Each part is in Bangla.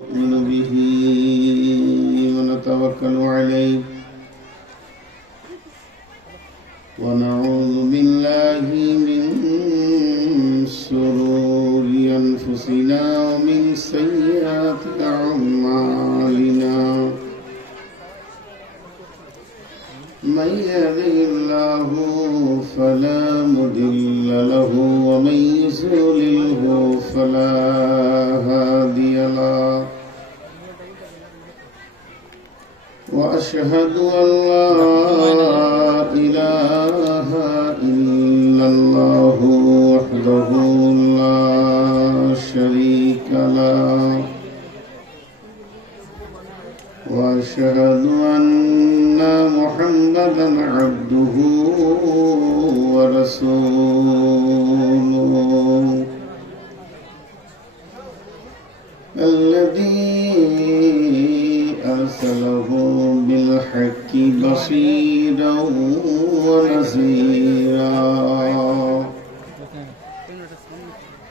نؤمن به ونتوكل عليه ونعوذ بالله من شرور أنفسنا ومن سيئات أعمالنا من يهده الله فلا مضل له ومن يضلله فلا هادي له وأشهد أن لا إله إلا الله وحده لا شريك له وأشهد أن محمدا عبده ورسوله الذي أرسله بالحق بشيرا ونذيرا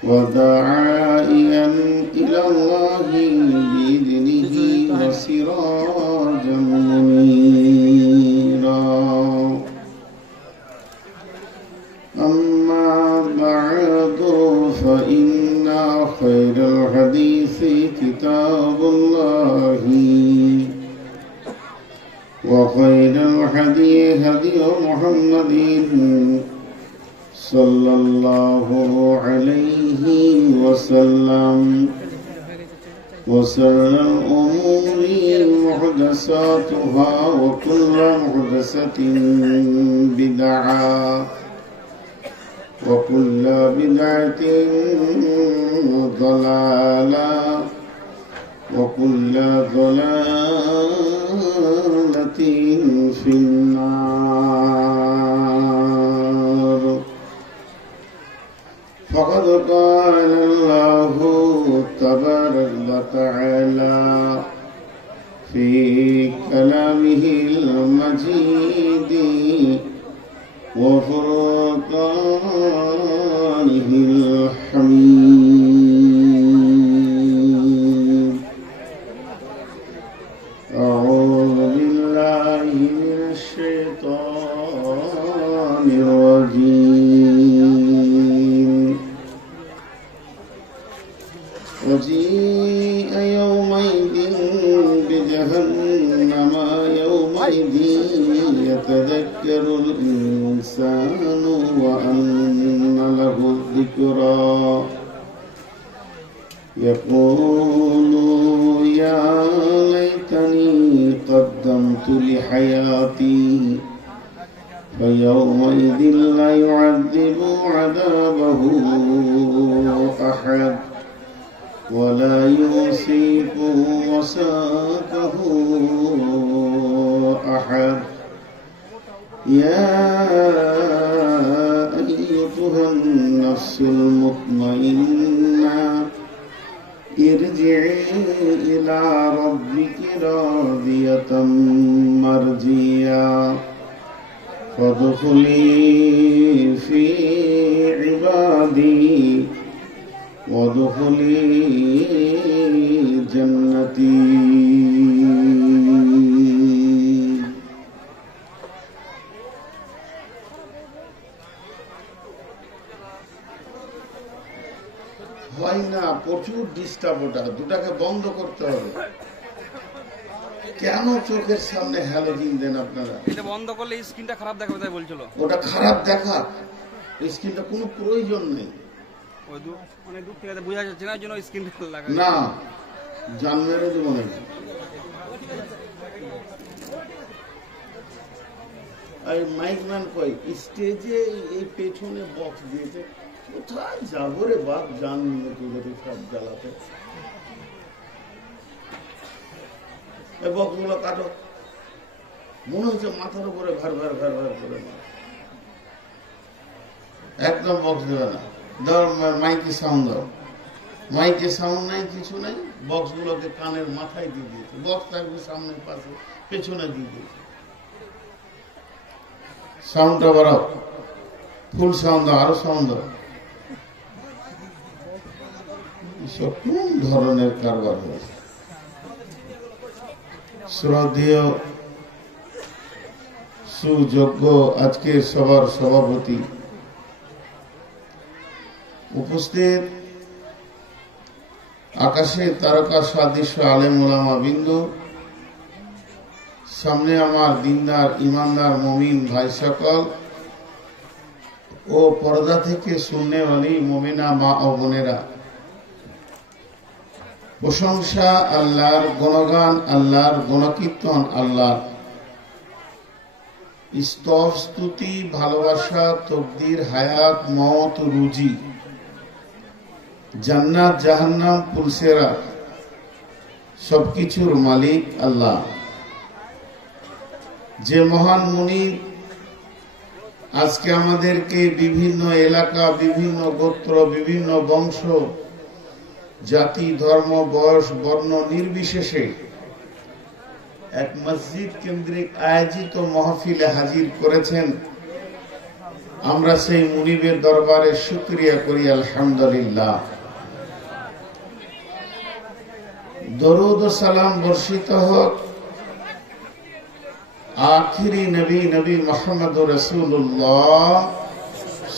وداعيا إلى الله بإذنه وسراجا منيرا أما بعد فإن خير الحديث كتاب الله وخير الهدي هدي محمد صلى الله عليه وسلم وشر الأمور محدثاتها وكل محدثة بدعة وكل بدعة ضلالة وكل ضلالة في النار فقد قال الله تبارك وتعالى في كلامه المجيد وفرقانه الحميد أعوذ بالله من الشيطان الرجيم وجيء يومئذ بجهنم يومئذ يتذكر الإنسان وأن له الذكرى يقول يا ليتني قدمت لحياتي فيومئذ لا يعذب عذابه أحد ولا يوثق وثاقه أحد يا أيتها النفس المطمئنة ارجعي إلى ربك راضية مرضية فادخلي في عبادي وادخلي جنتي হয় না, প্রচুর ডিস্টার্ব। ওটা দুটাকে বন্ধ করতে হবে। কেন চোখের সামনে হ্যালোজিন দেন আপনারা? এটা বন্ধ করলে স্ক্রিনটা খারাপ দেখাবে তাই বলছিল। ওটা খারাপ দেখা, স্ক্রিনটা কোনো প্রয়োজন নেই। ওই অনেক দূর থেকে বোঝা যাচ্ছে না, জন্য স্ক্রিনটা লাগাই না, জান মেরে দেবো না। আর মাইকম্যান কয় স্টেজে এই পেছনে বক্স দিয়েছে, কোথায় যাবো রে বাপ, জান নিয়ে তুলে সব জ্বালাতে। এই বক্সগুলো কাটো, মনে হচ্ছে মাথার উপরে ভার ভার ভার ভার করে। একদম বক্স দেবে না। ধর মাইকে সাউন্ড দাও, মাইকে সাউন্ড নাই, কিছু নাই, বক্স গুলোকে কানের মাথায় দিয়ে দিয়েছে। বক্স থাকবে সামনে পাশে, পেছনে দিয়ে দিয়েছে। সাউন্ডটা বাড়াও, ফুল সাউন্ড দাও, আরো সাউন্ড দাও। এসব কোন ধরনের কারবার হয়েছে? শ্রদ্ধেয় সুযোগ্য আজকের সভার সভাপতি, উপস্থিত আকাশে তারকা সাদৃশ্য আলেম ওলামা বিন্দু, সামনে আমার দিনদার ইমানদার মুমিন ভাই সকল ও পর্দা থেকে শুননেওয়ালি মুমিনা মা ও বোনেরা, প্রশংসা আল্লাহর, গুণগান আল্লাহর, গুণকীর্তন আল্লাহর, স্তব স্তুতি ভালোবাসা তকদির হায়াত মওত রুজি জান্নাত জাহান্নাম পুলসেরা সবকিছুর মালিক আল্লাহ। যে মহান মুনিব আজকে আমাদেরকে বিভিন্ন এলাকা, বিভিন্ন গোত্র, বিভিন্ন বংশ, জাতি, ধর্ম, বয়স, বর্ণ নির্বিশেষে এক মসজিদ কেন্দ্রিক আয়োজিত মাহফিলে হাজির করেছেন, আমরা সেই মুনিবের দরবারে শুকরিয়া করি আলহামদুলিল্লাহ। দরুদ ও সালাম বর্ষিত হোক আখিরি নবী নবী মুহাম্মদ রাসূলুল্লাহ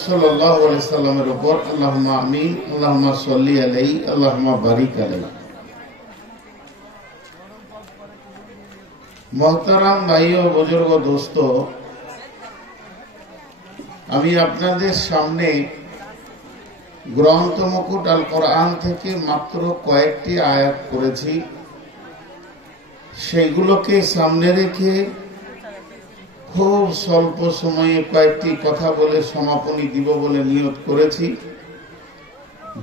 সাল্লাল্লাহু আলাইহি সাল্লামের উপর। আল্লাহুম্মা আমিন। আল্লাহুম্মা সাল্লি আলাইহি, আল্লাহুম্মা বারিক আলাইহি। মোহতারাম ভাই ও বুজুর্গ দোস্ত, আমি আপনাদের সামনে গ্রন্থ মুকুট আল কোরআন থেকে মাত্র কয়েকটি আয়াত পড়েছি। সেগুলোকে সামনে রেখে খুব স্বল্প সময়ে কয়েকটি কথা বলে সমাপনী দিব বলে নিয়ত করেছি।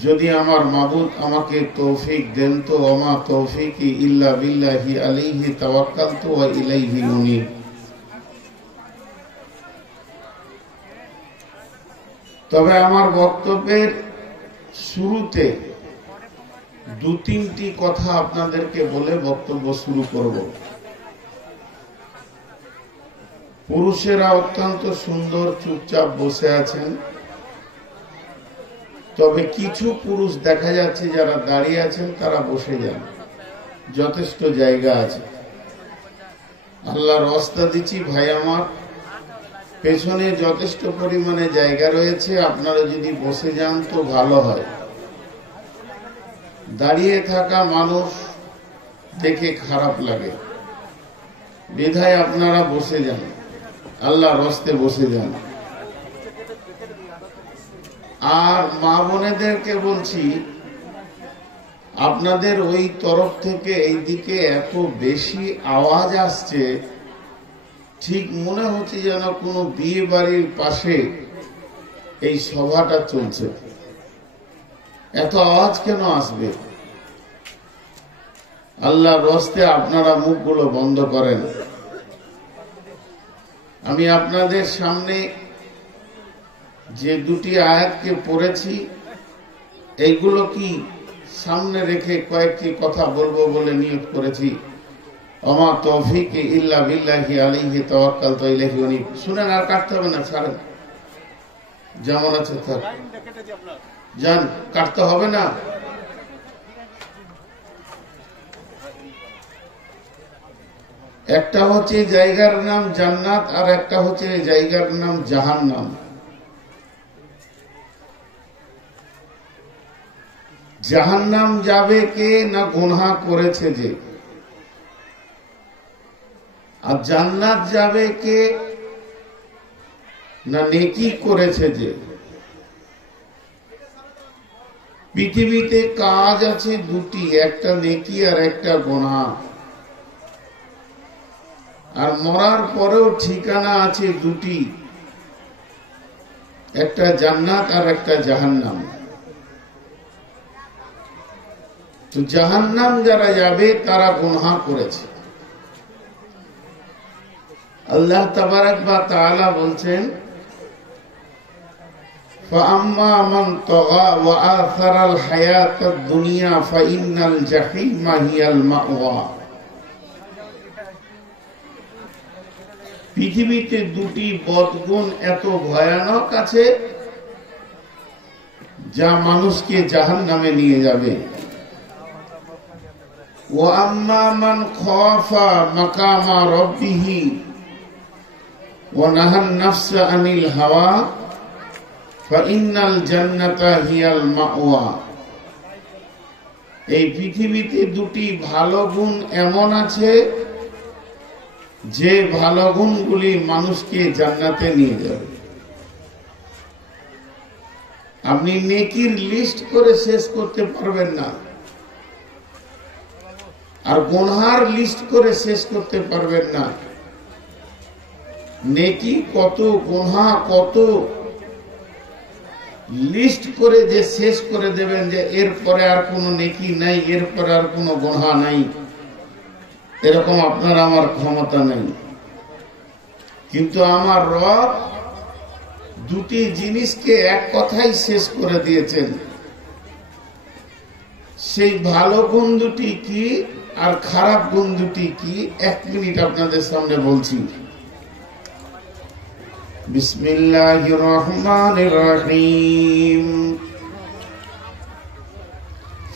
যদি আমার মাবুদ আমাকে তৌফিক দেন তো ওমা তৌফিকি ইল্লা বিল্লাহি আলাইহি তাওয়াক্কালতু ওয়া ইলাইহি উনীব। তবে আমার বক্তব্যের শুরুতে দু তিনটি কথা আপনাদেরকে বলে বক্তব্য শুরু করব। পুরুষেরা অত্যন্ত সুন্দর চুপচাপ বসে আছেন, তবে কিছু পুরুষ দেখা যাচ্ছে যারা দাঁড়িয়ে আছেন তারা বসে যান, যথেষ্ট জায়গা আছে। আল্লাহর ওয়াস্তা দিচ্ছি ভাই আমার, পেছনে যথেষ্ট পরিমাণে জায়গা রয়েছে, আপনারা যদি বসে যান তো ভালো হয়। দাঁড়িয়ে থাকা মানুষ দেখে খারাপ লাগে, বিধায় আপনারা বসে যান, আল্লাহর ওয়াস্তে বসে যান। আর মা বোনেদেরকে বলছি, আপনাদের ওই তরফ থেকে এইদিকে এত বেশি আওয়াজ আসছে, ঠিক মনে হচ্ছে যেন কোনো বিয়ে বাড়ির পাশে এই সভাটা চলছে। এত আওয়াজ কেন আসবে? আল্লাহর ওয়াস্তে আপনারা মুখগুলো বন্ধ করেন। আমি আপনাদের সামনে যে দুটি আয়াতকে পড়েছি, এইগুলো কি সামনে রেখে কয়েকটি কথা বলবো বলে নিয়ত করেছি। ওমা তৌফিকি ইল্লা বিল্লাহি আলাইহি তাওয়াক্কালতু ওয়া ইলাইহি উনীব। শুনেন, আর কাটতে হবে না, ছাড়েন, যেমন আছে থাক, যান, কাটতে হবে না। একটা হচ্ছে জায়গার নাম জান্নাত, আর একটা হচ্ছে জায়গার নাম জাহান্নাম। জাহান্নাম যাবে কে না গুনাহ করেছে যে, আর জান্নাত যাবে কে না নেকি করেছে যে। পৃথিবীতে কাজ আছে দুটি, একটা নেকি আর একটা গুনাহ। আর মরার পরেও ঠিকানা আছে দুটি, একটা জান্নাত আর একটা জাহান্নাম। তো জাহান্নাম যারা যাবে তারা গুনাহ করেছে। আল্লাহ তাবারাক ওয়া তাআলা বলছেন, فَأَمَّا مَنْ طَغَى وَآثَرَ الْحَيَاةَ الدُّنْيَا فَإِنَّ الْجَحِيمَ هِيَ الْمَأْوَى। পৃথিবীতে দুটি বদগুণ এত ভয়ানক আছে যা মানুষকে জাহান্নামে নিয়ে যাবে। ওয়া আম্মা মান খাফা মাকামা রাব্বিহি ওয়া নাহান নাফসা আনিল হাওয়া ফাইন্নাল জান্নাতা হিয়াল মাওয়া। এই পৃথিবীতে দুটি ভালো গুণ এমন আছে যে ভালো গুণগুলি মানুষকে জান্নাতে নিয়ে যাবে। আপনি নেকির লিস্ট করে শেষ করতে পারবেন না, আর গুনহার লিস্ট করে শেষ করতে পারবেন না। নেকি কত, গুনহা কত, লিস্ট করে যে শেষ করে দেবেন যে এরপরে আর কোনো নেকি নাই, এরপরে আর কোনো গুনহা নাই, এরকম আপনার আমার ক্ষমতা নেই। কিন্তু আমার রব দুটি জিনিসকে এক কথাই শেষ করে দিয়েছেন। সেই ভালো গুণ দুটি কি আর খারাপ গুণ দুটি কি, 1 মিনিট আপনাদের সামনে বলছি। বিসমিল্লাহির রহমানির রহিম।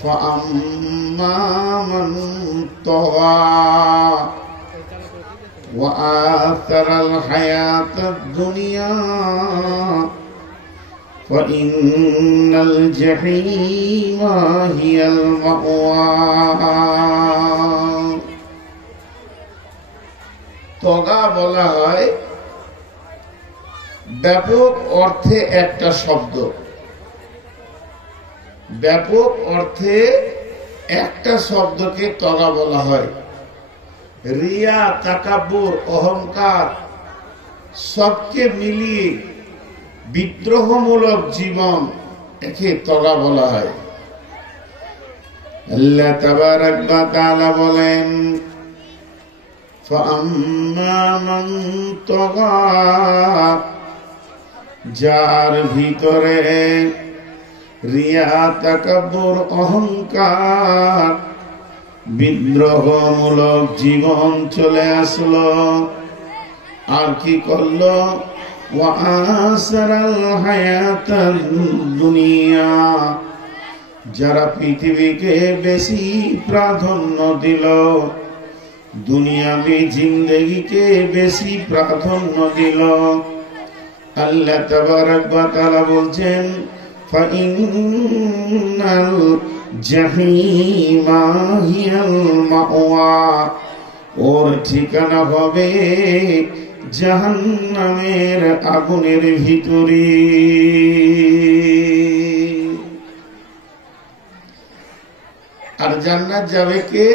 ফাআম্মা মান তাগা ওয়া আথারাল হায়াতাদ দুনিয়া ফাইন্নাল জাহিমা হিয়াল মাওয়া। তগা বলা হয় ব্যাপক অর্থে একটা শব্দ, ব্যাপক অর্থে একটা শব্দকে তগা বলা হয়। রিয়া, তাকাব্বুর, অহংকার সবকে মিলিয়ে বিদ্রোহমূলক জীবন একে তগা বলা হয়। আল্লাহ তাবারাক ওয়া তাআলা বলেন, ফাআম্মা মান তাগা, যার ভিতরে রিয়া, তাকাব্বুর, অহংকার, বিদ্রোহমূলক জীবন চলে আসলো, আর কি করলো, ওয়া আসারাল হায়াতাদ দুনিয়া, যারা পৃথিবীকে বেশি প্রাধান্য দিল, দুনিয়াবি জিন্দেগিকে বেশি প্রাধান্য দিল। আল্লাহ তাবারাক ওয়া তাআলা বলছেন, ফাইন্নাল জাহিমা হিয়াল মাওয়া, ওর ঠিকানা হবে জাহান্নামের আগুনের ভিতরে। আর জান্নাত যাবে কে?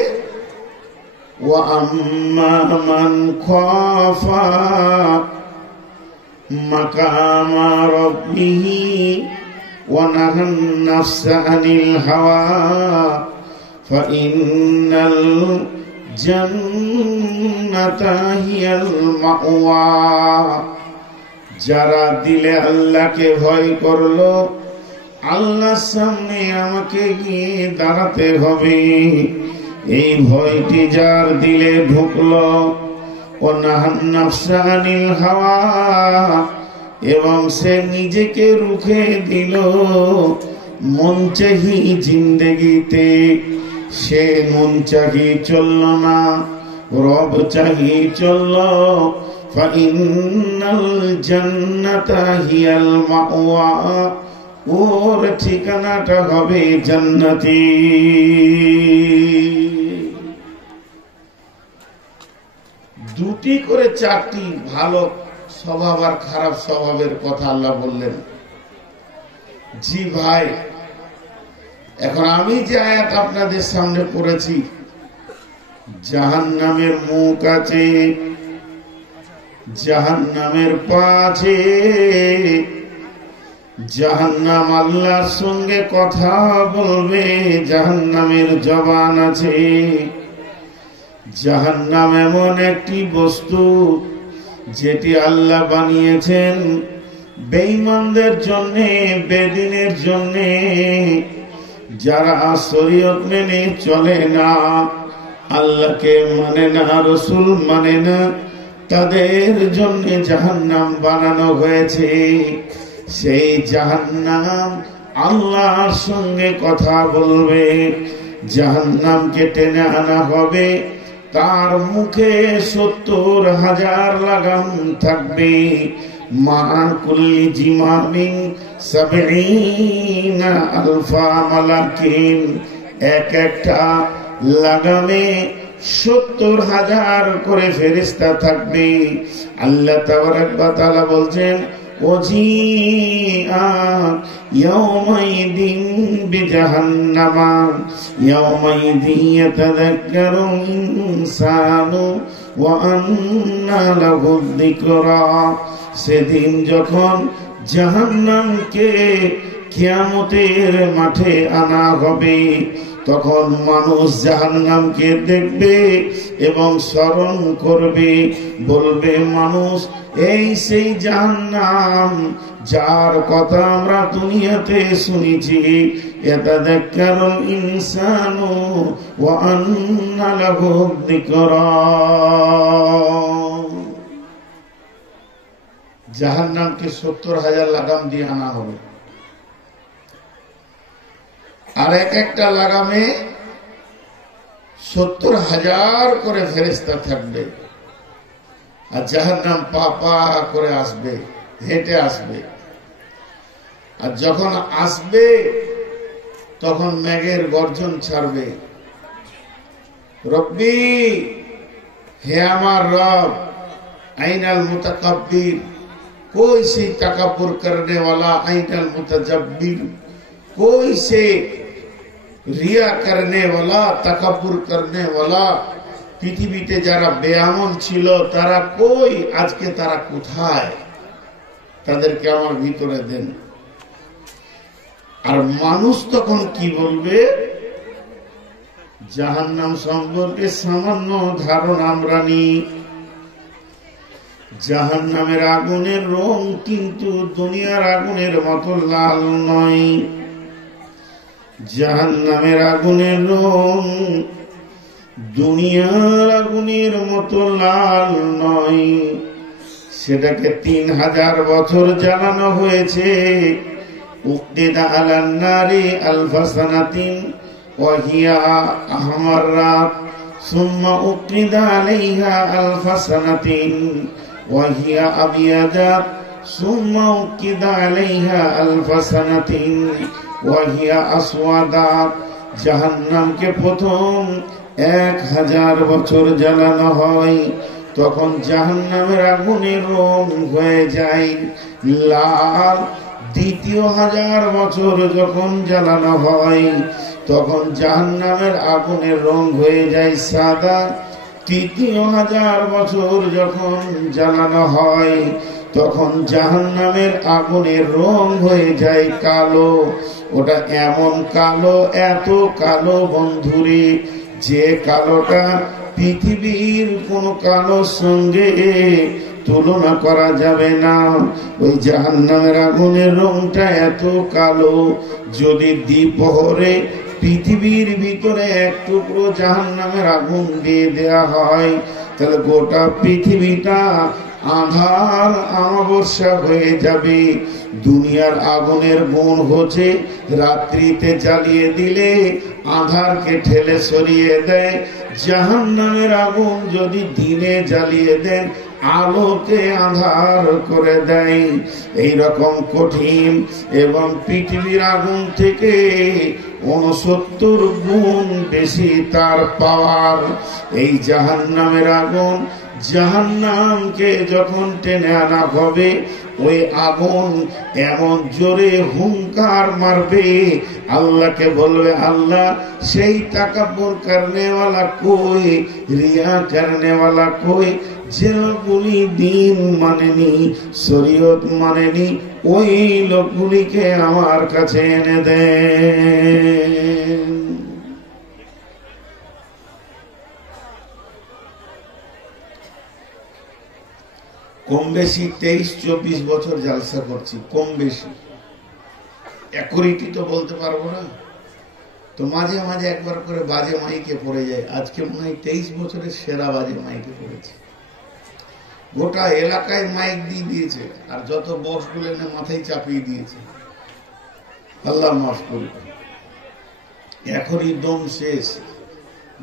ওয়া আম্মা মান খাফা মাকামা রাব্বিহি ওয়া নাহান নাফসা আনিল হাওয়া ফাইন্নাল জান্নাতা হিয়াল মাওয়া। যারা দিলে আল্লাহকে ভয় করলো, আল্লাহর সামনে আমাকে গিয়ে দাঁড়াতে হবে, এই ভয়টি যার দিলে ঢুকলো, ও নাহান নাফসা আনিল হাওয়া, এবং সে নিজেকে রুখে দিল মন চাহি জিন্দেগিতে, সে মন চাহি চলল না, রব চাহি চলল, ফাইন্নাল জান্নাতা হিয়াল মাওয়া, ওর ঠিকানাটা হবে জান্নাতি। দুটি করে 4টি ভালো স্বভাব আর খারাপ স্বভাবের কথা আল্লাহ বললেন। জি ভাই, এখন আমি যে আয়াত আপনাদের সামনে পড়েছি, জাহান্নামের মুখ আছে, জাহান্নামের পা আছে, জাহান্নাম আল্লাহর সঙ্গে কথা বলবে, জাহান্নামের জবান আছে। জাহান্নাম এমন একটি বস্তু যেটি আল্লাহ বানিয়েছেন বেঈমানদের জন্যে, বেদিনের জন্যে, যারা শরীয়ত মেনে চলে না, আল্লাহকে মানে না, রসুল মানে না, তাদের জন্য জাহান্নাম বানানো হয়েছে। সেই জাহান্নাম আল্লাহর সঙ্গে কথা বলবে, জাহান্নামকে টেনে আনা হবে, তার মুখে 70,000 লাগাম থাকবে। মা কুল্লি জিমামিন 70 আলফা মালাকিন, এক একটা লাগামে 70,000 করে ফেরেশতা থাকবে। আল্লাহ তাবারক ওয়া তাআলা বলছেন, ওজিআ ইয়াওমাইদিন বিজাহান্নামা ইয়াওমাইদিন ইয়াতাযাক্কারুল ইনসানু ওয়া আন্না লাহুয যিকরা। সেদিন যখন জাহান্নামকে কিয়ামতের মাঠে আনা হবে, তখন মানুষ জাহান্নামকে দেখবে এবং স্মরণ করবে, বলবে মানুষ, এই সেই জাহান্নাম যার কথা আমরা দুনিয়াতে শুনেছি। ইয়াতাযাক্কারুল ইনসানু ওয়া আন্না লাহু যিকরা। জাহান্নামকে 70,000 লাগাম দিয়ে আনা হবে, আর এক একটা লাগামে 70,000 করে ফেরেশতা থাকবে। আর জাহান্নাম পা পা করে আসবে, হেঁটে আসবে। আর যখন আসবে তখন মেঘের গর্জন ছাড়বে, রব্বি, হে আমার রব, আইনাল মুতাকাব্বির, कोई से तकब्बुर करने वाला, आइनल मुतजब्बिर, कोई से रिया करने वाला, तकब्बुर करने वाला। পৃথিবীতে যারা বেআমল ছিল তারা কই, আজকে তারা কোথায়? তাদেরকে আমার ভিতরে দেন। আর মানুষ তখন কি বলবে? জাহান্নাম সম্পর্কে সামান্য ধারণা আমরা নিই। জাহান্নামের আগুনের রং কিন্তু দুনিয়ার আগুনের মতো লাল নয়। জাহান্নামের আগুনের রং দুনিয়ার আগুনের মতো লাল নয়। সেটাকে 3000 বছর জ্বালানো হয়েছে। উক্তিদা আলান নারি আলফা সানাতিন ওয়া হিয়া আহমাররাত, সুম্মা উক্তিদা আলাইহা আলফা সানাতিন وهي أبيضت ثم أوقد عليها ألف سنة وهي أسودت। জাহান্নামকে প্রথম 1000 বছর জ্বালানো হয়, তখন জাহান্নামের আগুনের রং হয়ে যায় লাল। দ্বিতীয় 1000 বছর যখন জ্বালানো হয়, তখন জাহান্নামের আগুনের রং হয়ে যায় সাদা। তৃতীয় 1000 বছর যখন জ্বালানো হয়, তখন জাহান্নামের আগুনের রং হয়ে যায় কালো। ওটা এমন কালো, এত কালো বন্ধুরে, যে কালোটা পৃথিবীর কোন কালোর সঙ্গে তুলনা করা যাবে না। ওই জাহান্নামের আগুনের রংটা এত কালো, যদি দ্বিপ্রহরে পৃথিবীর ভিতরে এক টুকরো জাহান্নামের আগুন দিয়ে দেয়া হয়, তাহলে গোটা পৃথিবীটা আঁধার আমাবস্যা হয়ে যাবে। দুনিয়ার আগুনের গুণ হচ্ছে রাত্রিতে জ্বালিয়ে দিলে আঁধারকে ঠেলে সরিয়ে দেয়। জাহান্নামের আগুন যদি দিনে জ্বালিয়ে দেন, আলোকে আঁধার করে দেয়। এই রকম কঠিন এবং পৃথিবীর আগুন থেকে 69 গুণ বেশি তার পাওয়ার। এই জাহান্নামের আগুন, জাহান্নামকে যখন টেনে আনা হবে, ওই আগুন এমন জোরে হুঙ্কার মারবে, আল্লাহকে বলবে, আল্লাহ সেই তাকাব্বুর করনে ওয়ালা কই, রিয়া করনে ওয়ালা কই, যে লোকগুলি দিন মানেনি, শরীয়ত মানেনি, ওই লোকগুলিকে আমার কাছে এনে দেন। কম বেশি 23-24 বছর জালসা করছি, কম বেশি অ্যাকুরেটি তো বলতে পারবো না, তো মাঝে মাঝে একবার করে বাজে মাইকে পড়ে যায়। আজকে মনে হয় 23 বছরের সেরা বাজে মাইকে পড়েছে। গোটা এলাকায় মাইক দিয়ে দিয়েছে, আর যত বক্সগুলো এনে মাথায় চাপিয়ে দিয়েছে। আল্লাহ মাফ করুন। এখনই দম শেষ,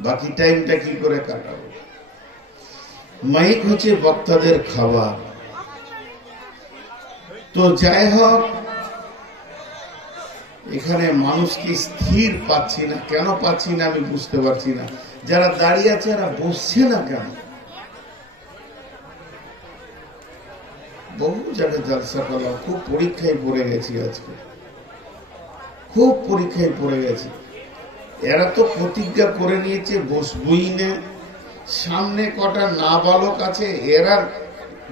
বাকি টাইমটা কি করে কাটাবো? মাইক হচ্ছে বক্তাদের খাবার। তো যাই হোক, এখানে মানুষকে স্থির পাচ্ছি না। কেন পাচ্ছি না আমি বুঝতে পারছি না। যারা দাঁড়িয়ে আছে এরা বসছে না কেন? বহু জায়গায় জলসা করলাম, খুব পরীক্ষায় পড়ে গেছি আজকে, খুব পরীক্ষায় পড়ে গেছি। এরা তো প্রতিজ্ঞা করে নিয়েছে বসবই না। সামনে কটা নাবালক আছে, এরা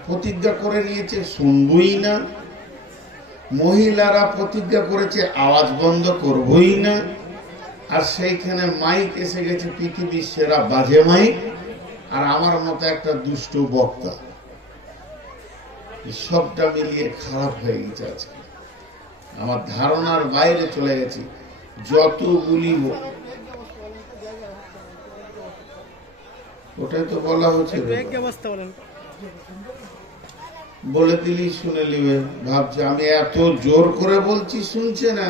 প্রতিজ্ঞা করে নিয়েছে শুনবই না। মহিলারা প্রতিজ্ঞা করেছে আওয়াজ বন্ধ করবই না। আর সেইখানে মাইক এসে গেছে পৃথিবীর সেরা বাজে মাইক, আর আমার মতো একটা দুষ্ট বক্তা। সবটা মিলিয়ে খারাপ হয়ে গেছে আজকে, আমার ধারণার বাইরে চলে গেছি। যতগুলি ওটাই তো বলা হচ্ছে, বলে দিলি শুনে নিবে। ভাবছে আমি এত জোর করে বলছি শুনছে না।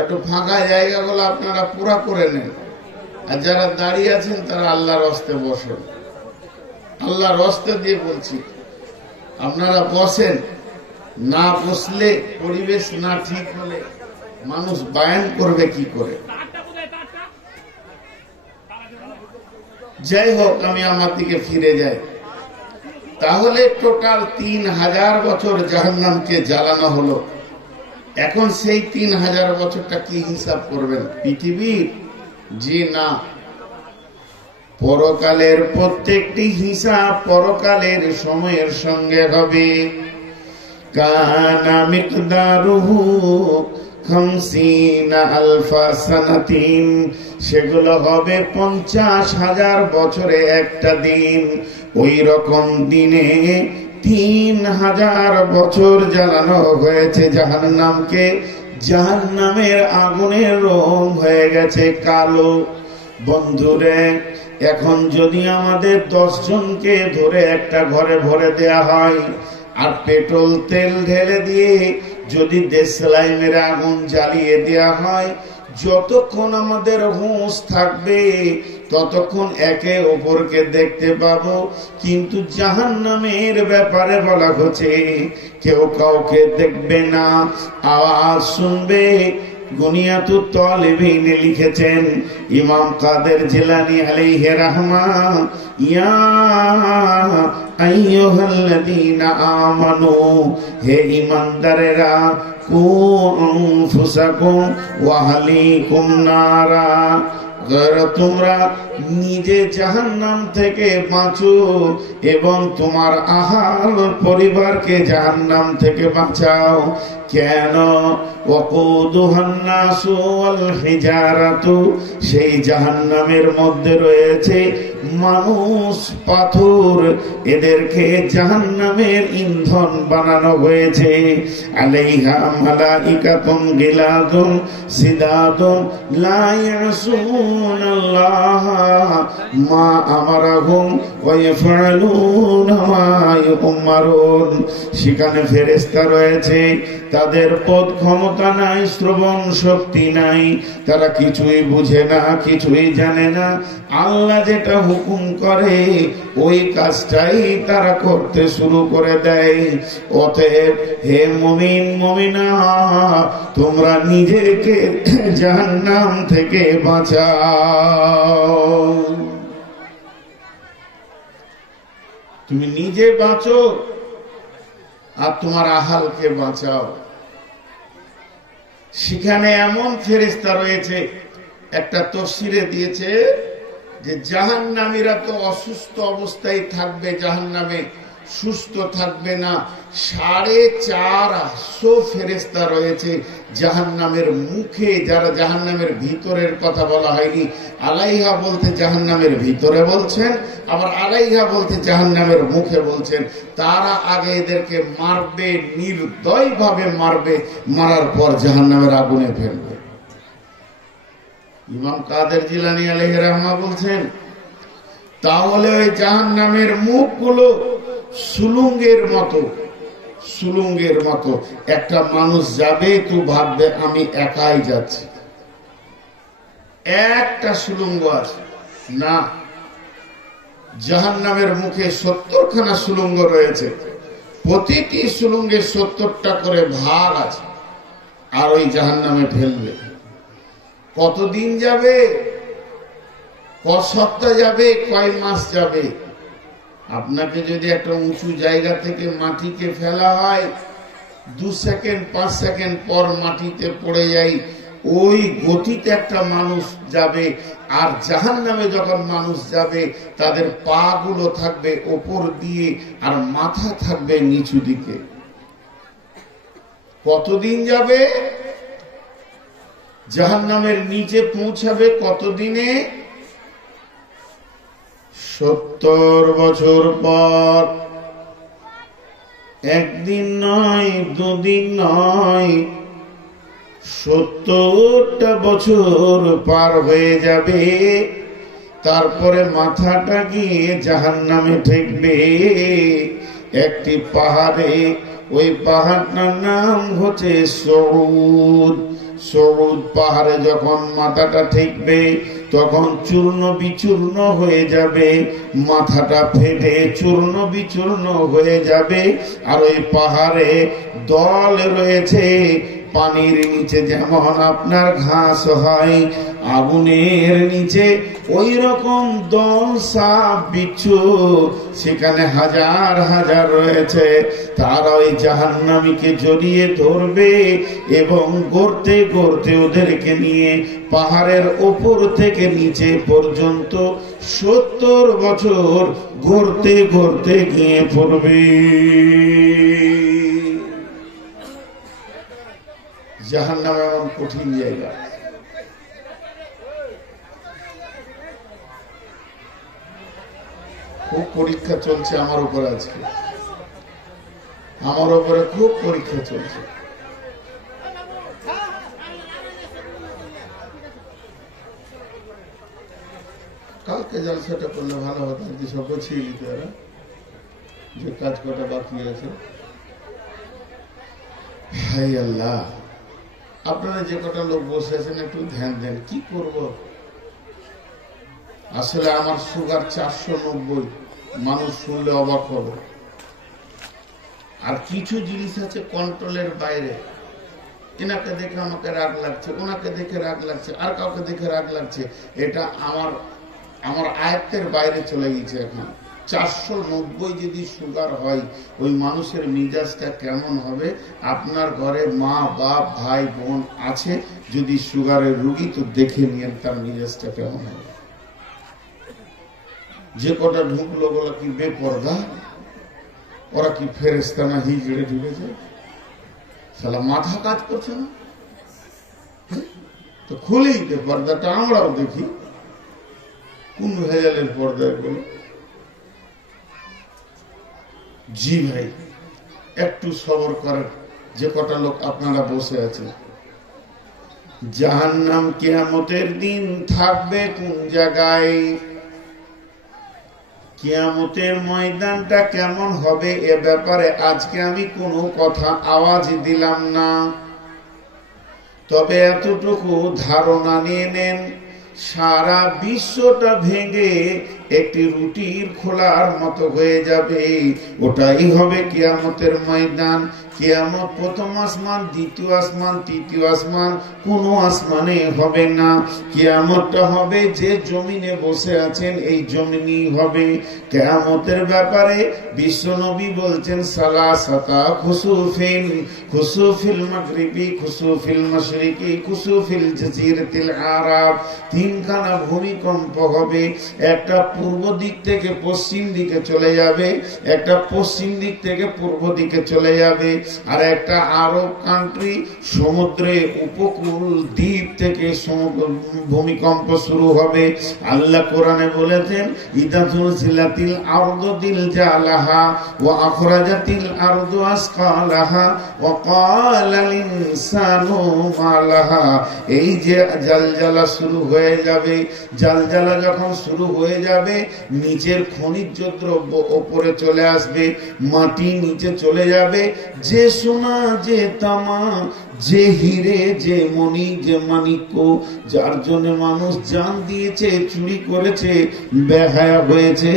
একটু ফাঁকা জায়গাগুলো আপনারা পুরা করে নেন, আর যারা দাঁড়িয়ে আছেন তারা আল্লাহর রাস্তে বসেন। আল্লাহর রাস্তে দিয়ে বলছি, আপনারা বসেন। না বসলে, পরিবেশ না ঠিক হলে মানুষ বায়ান করবে কি করে? যাই হোক, আমি আমার দিকে ফিরে যাই। তাহলে টোটাল 3000 বছর জাহান্নামকে জ্বালানো হলো। এখন সেই 3000 বছরটা কি হিসাব করবেন? পৃথিবীর? জি না, পরকালের প্রত্যেকটি হিসাব পরকালের সময়ের সঙ্গে হবে। কানা মিকদারুহু 50 আলফা সানাতিন, সেগুলো হবে 50,000 বছরে একটা দিন। ওই রকম দিনে 3000 বছর জ্বালানো হয়েছে জাহান্নামকে। জাহান্নামের আগুনের রং হয়ে গেছে কালো। বন্ধুরে, এখন যদি আমাদের 10 জনকে ধরে একটা ঘরে ভরে দেয়া হয়, আর পেট্রোল তেল ঢেলে দিয়ে যদি দেশলাই মেরে আগুন জ্বালিয়ে দেয়া হয়, যতক্ষণ আমাদের হুঁশ থাকবে ততক্ষণ একে অপরকে দেখতে পাবো। কিন্তু জাহান্নামের ব্যাপারে বলা হচ্ছে কেউ কাউকে দেখবে না, আওয়াজ শুনবে। গুনিয়াতুত তালিবিনে লিখেছেন ইমাম কাদের জিলানী আলাইহি রাহমা, ইয়া আইয়ুহাল্লাযীনা আমানু, হে ঈমানদারেরা, কু আনফুসাকুম ওয়া আহলিকুম নারা, তোমরা নিজে জাহান্নাম থেকে বাঁচো এবং তোমার আহাল পরিবারকে জাহান্নাম থেকে বাঁচাও। কেন? ওয়াকুদুহান নাসু ওয়াল হিজারাতু, সেই জাহান্নামের মধ্যে রয়েছে মানুষ, পাথর। এদেরকে জাহান্নামের ইন্ধন বানানো হয়েছে। আলাইহা মালাইকাতুন গিলাদুন সিদাদুন লা ইয়াসুনাল্লাহ মা আমারাহুম ওয়া ইয়াফআলুনা মা ইউমারুন। সেখানে ফেরেশতা রয়েছে, তাদের পদ ক্ষমতা নাই, শ্রবণ শক্তি নাই, তারা কিছুই বুঝে না, কিছুই জানে না। আল্লাহ যেটা হুকুম করে ওই কাজটাই তারা করতে শুরু করে দেয়। অতএব হে মুমিন মুমিনা, তোমরা নিজেকে জাহান্নাম থেকে বাঁচাও। তুমি নিজে বাঁচো আর তোমার আহালকে বাঁচাও। সেখানে এমন ফেরেশতা রয়েছে, একটা তফসিরে দিয়েছে যে জাহান্নামীরা তো অসুস্থ অবস্থায় থাকবে, জাহান্নামে সুস্থ থাকবে না। 450 ফেরেশতা রয়েছে জাহান্নামের মুখে, যারা জাহান্নামের ভিতরের কথা বলা হয়নি। আলাইহা বলতে জাহান্নামের ভিতরে বলছেন, আবার আলাইহা বলতে জাহান্নামের মুখে বলছেন। তারা আগে এদেরকে মারবে, নির্দয় ভাবে মারবে, মারার পর জাহান্নামের আগুনে ফেলবে। ইমাম কাদের জিলানী আলাইহি রাহমা বলছেন, তাহলে ওই জাহান্নামের মুখগুলো সুলুঙ্গের মতো, সুলুঙ্গের মতো। একটা মানুষ যাবে তো ভাববে আমি একাই যাচ্ছি, একটা সুলঙ্গ আছে না, জাহান্নামের মুখে 70খানা সুলঙ্গ রয়েছে, প্রতিটি সুলঙ্গে 70টা করে ভাগ আছে, আর ওই জাহান্নামে ফেলবে। কতদিন যাবে, ক সপ্তাহ যাবে, কয় মাস যাবে? আপনাকে যদি একটা উঁচু জায়গা থেকে মাটিকে ফেলা হয়, 2 সেকেন্ড 5 সেকেন্ড পর মাটিতে পড়ে যাই, ওই গতিতে একটা মানুষ যাবে। আর জাহান্নামে যখন মানুষ যাবে, তাদের পা গুলো থাকবে ওপর দিয়ে আর মাথা থাকবে নিচু দিকে। কতদিন যাবে? জাহান্নামের নিচে পৌঁছাবে কতদিনে? 70 বছর পর। একদিন নয়, দুদিন নয়, 70টা বছর পার হয়ে যাবে। তারপরে মাথাটা গিয়ে জাহান্নামে ঠেকবে একটি পাহাড়ে। ওই পাহাড়টার নাম হচ্ছে সউদ। সউদ পাহাড়ে যখন মাথাটা ঠেকবে, তখন চূর্ণ বিচূর্ণ হয়ে যাবে, মাথাটা ফেটে চূর্ণ বিচূর্ণ হয়ে যাবে। আর ওই পাহাড়ে দল রয়েছে, পানির নিচে যেমন আপনার ঘাস হয়, আগুনের নিচে ওই রকম দল সাপ বিচ্ছু সেখানে হাজার হাজার রয়েছে। তারা ওই জাহান্নামীকে জড়িয়ে ধরবে এবং গড়তে গড়তে ওদেরকে নিয়ে পাহাড়ের উপর থেকে নিচে পর্যন্ত 70 বছর গড়তে গড়তে গিয়ে পড়বে। জাহান্নাম এমন কঠিন জায়গা। খুব পরীক্ষা চলছে আমার উপরে, আজকে আমার উপরে খুব পরীক্ষা চলছে। কালকে জলসাটা করলে ভালো হতো, যে সব গুছিয়ে নিতে পারে, যে কাজ কটা বাকি আছে। হাই আল্লাহ, আপনারা যে কটা লোক বসে আছেন একটু ধ্যান দেন, কি করব। আসলে আমার সুগার 490, মানুষ শুনলে অবাক হবে। আর কিছু জিনিস আছে কন্ট্রোলের বাইরে। এনাকে দেখে আমাকে রাগ লাগছে, ওনাকে দেখে রাগ লাগছে, আর কাউকে দেখে রাগ লাগছে। এটা আমার আয়ত্তের বাইরে চলে গেছে। এখন 490 যদি সুগার হয়, ওই মানুষের মিজাজটা কেমন হবে? আপনার ঘরে মা বাপ ভাই বোন আছে যদি সুগারের রুগী, তো দেখে নিয়ে তার মিজাজটা কেমন হবে। যে কটা ঢুকলো বলা কি বেপরদা, ওরা কি ফেরেশতা না হিজড়ে ঢুকেছে? শালা মাথা কাজ করছে না তো খুলেই দে পর্দাটা, আমরাও দেখি কোন ভেজালের পর্দা এগুলো। জি ভাই, একটু সবর করেন। যে কটা লোক আপনারা বসে আছেন, জাহান্নাম কিয়ামতের দিন থাকবে কোন জায়গায়, কিয়ামতের ময়দানটা কেমন হবে, এ ব্যাপারে আজকে আমি কোনো কথা আওয়াজ দিলাম না। তবে এতটুকু ধারণা নিয়ে নেন, সারা বিশ্বটা ভেঙে একটি রুটির খোলার মতো হয়ে যাবে। ওটাই হবে কিয়ামতের ময়দান। কিয়ামত প্রথম আসমান, দ্বিতীয় আসমান, তৃতীয় আসমান, কোনো আসমানে হবে না। কিয়ামতটা হবে যে জমিনে বসে আছেন এই জমিনই হবে। কিয়ামতের ব্যাপারে বিশ্বনবী বলছেন সালাসাতা খুসুফিন, খুসুফিল মাগরিবি, খুসুফিল মাশরিকি, খুসুফিল জাজিরাতিল আরব। 3খানা ভূমিকম্প হবে। একটা পূর্ব দিক থেকে পশ্চিম দিকে চলে যাবে, একটা পশ্চিম দিক থেকে পূর্ব দিকে চলে যাবে, আর একটা আরব কান্ট্রি সমুদ্রে উপকূল দ্বীপ থেকে ভূমিকম্প শুরু হবে। আল্লাহ কোরআনে বলেছেন ইদা যুলজিলাতিল আরদু জিলজালাহা ওয়া আখরাজাতিল আরদু আসকালাহা ওয়া ক্বালাল ইনসানু মা লাহা। এই যে জালজালা শুরু হয়ে যাবে, জালজালা যখন শুরু হয়ে যাবে, নিচের খনিজ দ্রব্য উপরে চলে আসবে, মাটি নিচে চলে যাবে। যে সোনা যে তামা যে হিরে, যে মণি, যে মানিক্য, যার জন্য মানুষ জান দিয়েছে, চুরি করেছে, বেহায়া হয়েছে,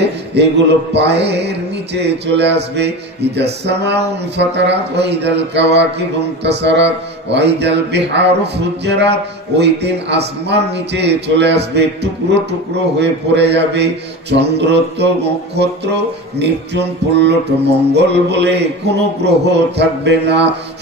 এগুলো পায়ের নিচে চলে আসবে। ইদা সামাউন ফাতারাত ওয়া ইদাল কাওয়াকিবু ইনতাসারাত ওয়া ইদাল বিহারু ফুজ্জিরাত, ওই দিন আসমান নিচে চলে আসবে, টুকরো টুকরো হয়ে পড়ে যাবে। চন্দ্র তো, নক্ষত্র, নেপচুন, প্লুটো, মঙ্গল বলে কোনো গ্রহ থাকবে না।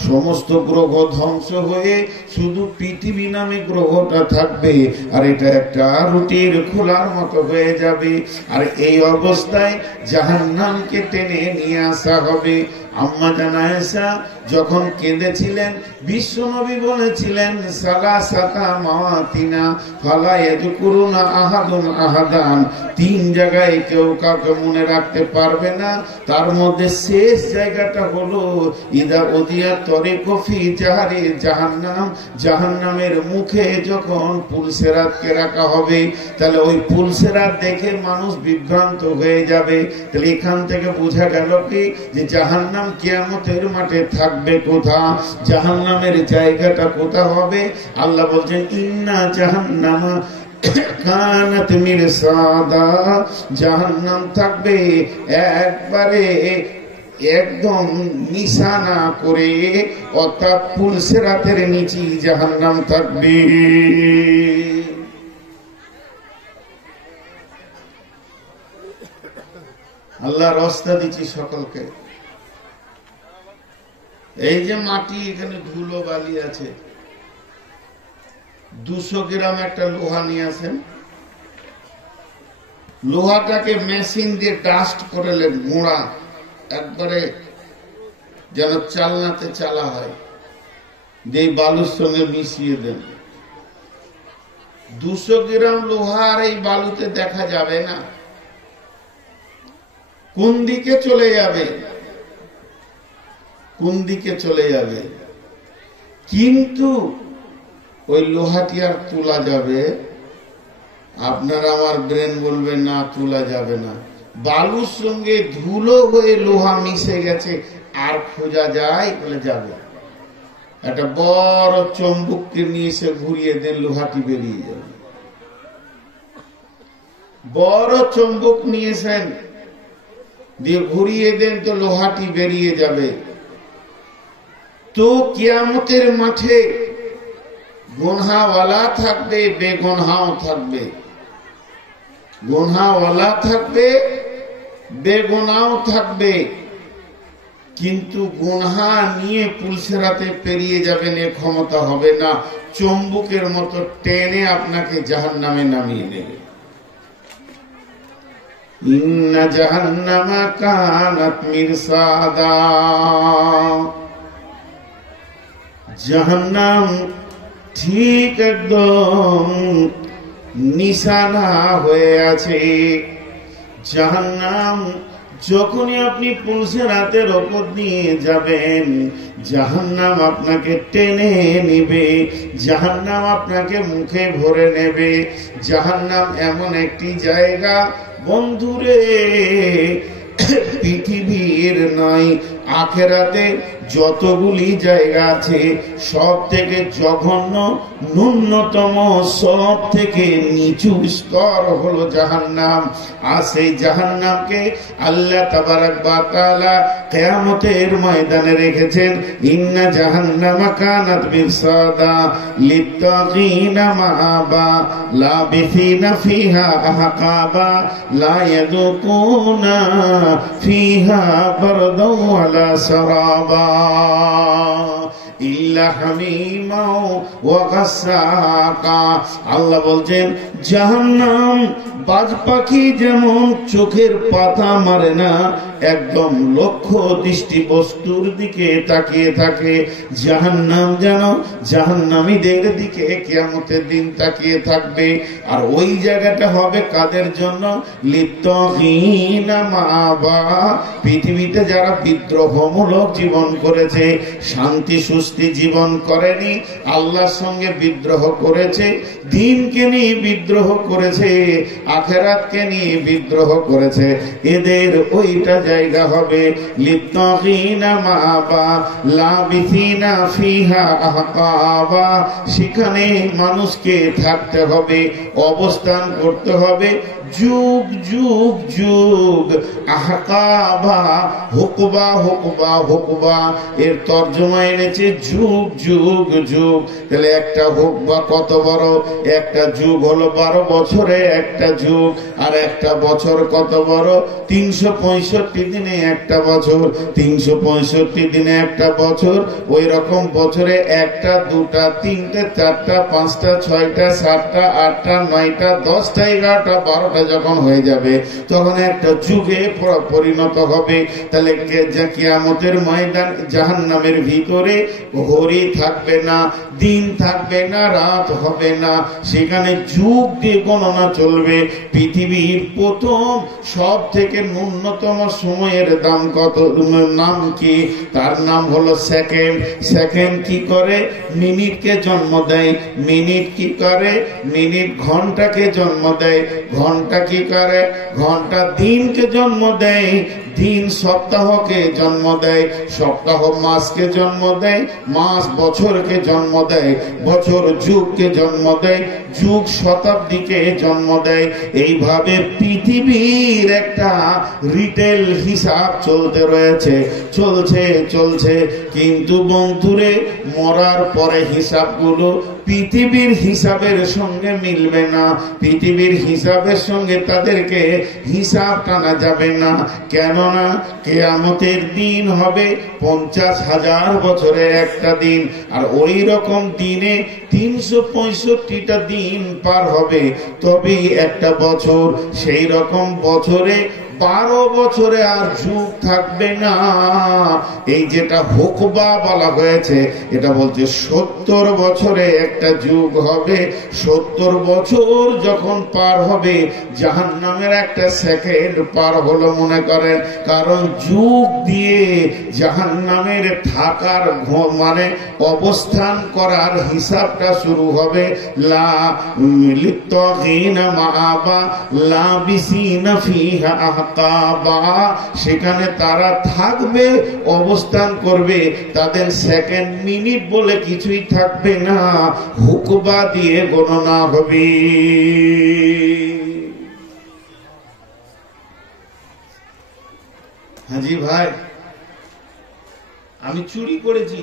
সমস্ত গ্রহ ধ্বংস হয়ে শুধু পৃথিবী নামে গ্রহটা থাকবে, আর এটা একটা রুটির খোলার মতো হয়ে যাবে। আর এই অবস্থায় জাহান্নামকে টেনে নিয়ে আসা হবে। আম্মা জান আয়েশা যখন কেঁদেছিলেন, বিশ্বনবী বলেছিলেন সালাসাতা মাওয়াতিনা ফালা ইয়াযকুরুনা আহাদুন আহাদান, তিন জায়গায় কেউ কাউকে মনে রাখতে পারবে না। তার মধ্যে শেষ জায়গাটা হলো ইদা উদিয়া তরিকু ফি জাহারি জাহান্নাম, জাহান্নামের মুখে যখন পুলসেরাতকে রাখা হবে, তাহলে ওই পুলসেরাত দেখে মানুষ বিভ্রান্ত হয়ে যাবে। তাহলে এখান থেকে বোঝা গেল কি যে জাহান্নাম কিয়ামতের মাঠে থাকবে কোথা, জাহান্নামের জায়গাটা কোথা হবে। আল্লাহ বলছেন ইন্না জাহান্নামা কানাত মিরসাদা, জাহান্নাম থাকবে একবারে একদম নিশানা করে, অর্থাৎ পুলসেরাতের নিচে জাহান্নাম থাকবে। আল্লাহ রাস্তা দিচ্ছি সকলকে। এই যে মাটি, এখানে ধুলো বালি আছে, 200 গ্রাম একটা লোহা নিয়ে আসেন, লোহাটাকে মেশিন দিয়ে ডাস্ট করে নেন, গুঁড়া একবারে যেন চালনাতে চালা হয়, দিয়ে বালুর সঙ্গে মিশিয়ে দেন। 200 গ্রাম লোহা আর এই বালুতে দেখা যাবে না, কোন দিকে চলে যাবে, কোন দিকে চলে যাবে। কিন্তু ওই লোহাটি আর তোলা যাবে, আপনার আমার ব্রেন বলবে না তোলা যাবে না। বালুর সঙ্গে ধুলো হয়ে লোহা মিশে গেছে, আর খোঁজা যায় বলে যাবে। একটা বড় চম্বুককে নিয়ে এসে ঘুরিয়ে দেন, লোহাটি বেরিয়ে যাবে। বড় চম্বুক নিয়েছেন, দিয়ে ঘুরিয়ে দেন তো লোহাটি বেরিয়ে যাবে। তো কিয়ামতের মাঠে গুনহাওয়ালা থাকবে, বেগুনহাও থাকবে, গুনহাওয়ালা থাকবে, বেগুনাও থাকবে। কিন্তু গুনহা নিয়ে পুলসেরাতে পেরিয়ে যাবেন এ ক্ষমতা হবে না, চম্বুকের মতো টেনে আপনাকে জাহান্নামে নামিয়ে নেবে। ইন্না জাহান্নামা কানাত মিরসাদা, জাহান্নাম ঠিক একদম নিশানা হয়ে আছে। জাহান্নাম যখনই আপনি পুলসেরাতের ওপর নিয়ে যাবেন, জাহান্নাম আপনাকে টেনে নেবে, জাহান্নাম আপনাকে মুখে ভরে নেবে। জাহান্নাম এমন একটি জায়গা বন্ধুরে, পৃথিবীর নয়, আখেরাতে যতগুলি জায়গা আছে সব থেকে জঘন্য, ন্যূনতম, সব থেকে নিচু স্তর হলো জাহান্নাম। আর সেই জাহান্নামকে আল্লাহ তাবারাক ওয়া তাআলা কিয়ামতের ময়দানে রেখেছেন। ইন্না জাহান্নামা কানাত মিরসাদা লিত্তাগিনা মাআবা লাবিসিনা ফিহা আহকাবা লা ইয়াযুকুনা ফিহা বারদাও ওয়ালা সারাবা ইল্লা হামিমা ওয়া গাসসাকা। আল্লাহ বলছেন জাহান্নাম বাজ পাখি যেমন চোখের পাতা মারে না, একদম লক্ষ্য দৃষ্টি বস্তুর দিকে তাকিয়ে থাকে, জাহান্নাম যেন জাহান্নামীদের দিকে কিয়ামতের দিন তাকিয়ে থাকবে। আর ওই জায়গাটা হবে কাদের জন্য? লিত্তাগিনা মাআবা, পৃথিবীতে যারা বিদ্রোহমূলক জীবন করেছে, শান্তি সুস্থি জীবন করেনি, আল্লাহর সঙ্গে বিদ্রোহ করেছে, দিনকে নিয়ে বিদ্রোহ করেছে, আখিরাতকে নিয়ে বিদ্রোহ করেছে, এদের ওইটা জায়গা হবে লিত্তাগিনা মাআবা লাবিসিনা ফিহা আহকাবা। সেখানে মানুষকে থাকতে হবে, অবস্থান করতে হবে যুগ যুগ যুগ। আহকাবা হুকবা হুকবা হুকবা এর তর্জমা এনেছে যুগ যুগ যুগ। তাহলে একটা হুকবা কত বড়? একটা যুগ হলো 12 বছরে একটা যুগ, আর একটা বছর কত বড়? 365 দিনে একটা বছর, 365 দিনে একটা বছর। ওই রকম বছরে একটা, দুটা, তিনটে, চারটা, পাঁচটা, ছয়টা, সাতটা, আটটা, নয়টা, 10টা, 11টা, 12টা যখন হয়ে যাবে তখন একটা যুগে পরিণত হবে। তাহলে কিয়ামতের ময়দান জাহান্নামের ভিতরে ঘড়ি থাকবে না, দিন থাকবে না, রাত হবে না, সেখানে যুগ দিয়ে গণনা চলবে। পৃথিবীর প্রথম সব থেকে ন্যূনতম সময়ের দাম কত? নাম কি? তার নাম হলো সেকেন্ড। সেকেন্ড কি করে? মিনিটকে জন্ম দেয়। মিনিট কি করে? মিনিট ঘন্টাকে জন্ম দেয়। ঘন্টা কি করে? ঘন্টা দিনকে জন্ম দেয়। দিন সপ্তাহকে জন্ম দেয়। সপ্তাহ মাসকে জন্ম দেয়। মাস বছরকে জন্ম দেয়। বছর যুগকে জন্ম দেয়। যুগ শতাব্দীকে জন্ম দেয়। এইভাবে পৃথিবীর একটা রিটেল হিসাব চলতে রয়েছে, চলছে চলছে। কিন্তু বন্ধুরে, মরার পরে হিসাবগুলো পৃথিবীর হিসাবের সঙ্গে মিলবে না। পৃথিবীর হিসাবের সঙ্গে তাদেরকে হিসাব টানা যাবে না। কেননা কিয়ামতের দিন হবে 50,000 বছরে একটা দিন, আর ওই রকম দিনে 365টা দিন পার হবে তবেই একটা বছর। সেই রকম বছরে 12 বছরে আর যুগ থাকবে না। এই যেটা হুকবা বলা হয়েছে, এটা বলছে 70 বছরে একটা যুগ হবে। 70 বছর যখন পার হবে, জাহান্নামের একটা সেকেন্ড পার হলো মনে করেন। কারণ যুগ দিয়ে জাহান্নামের থাকার মানে অবস্থান করার হিসাবটা শুরু হবে। লা লিত্তাগিনা মাআবা লাবিসিনা ফিহা আহকাবা। সেখানে তারা থাকবে, অবস্থান করবে, তাদের সেকেন্ড মিনিট বলে কিছুই থাকবে না, হুকবা দিয়ে গণনা হবে। হাজি ভাই, আমি চুরি করেছি,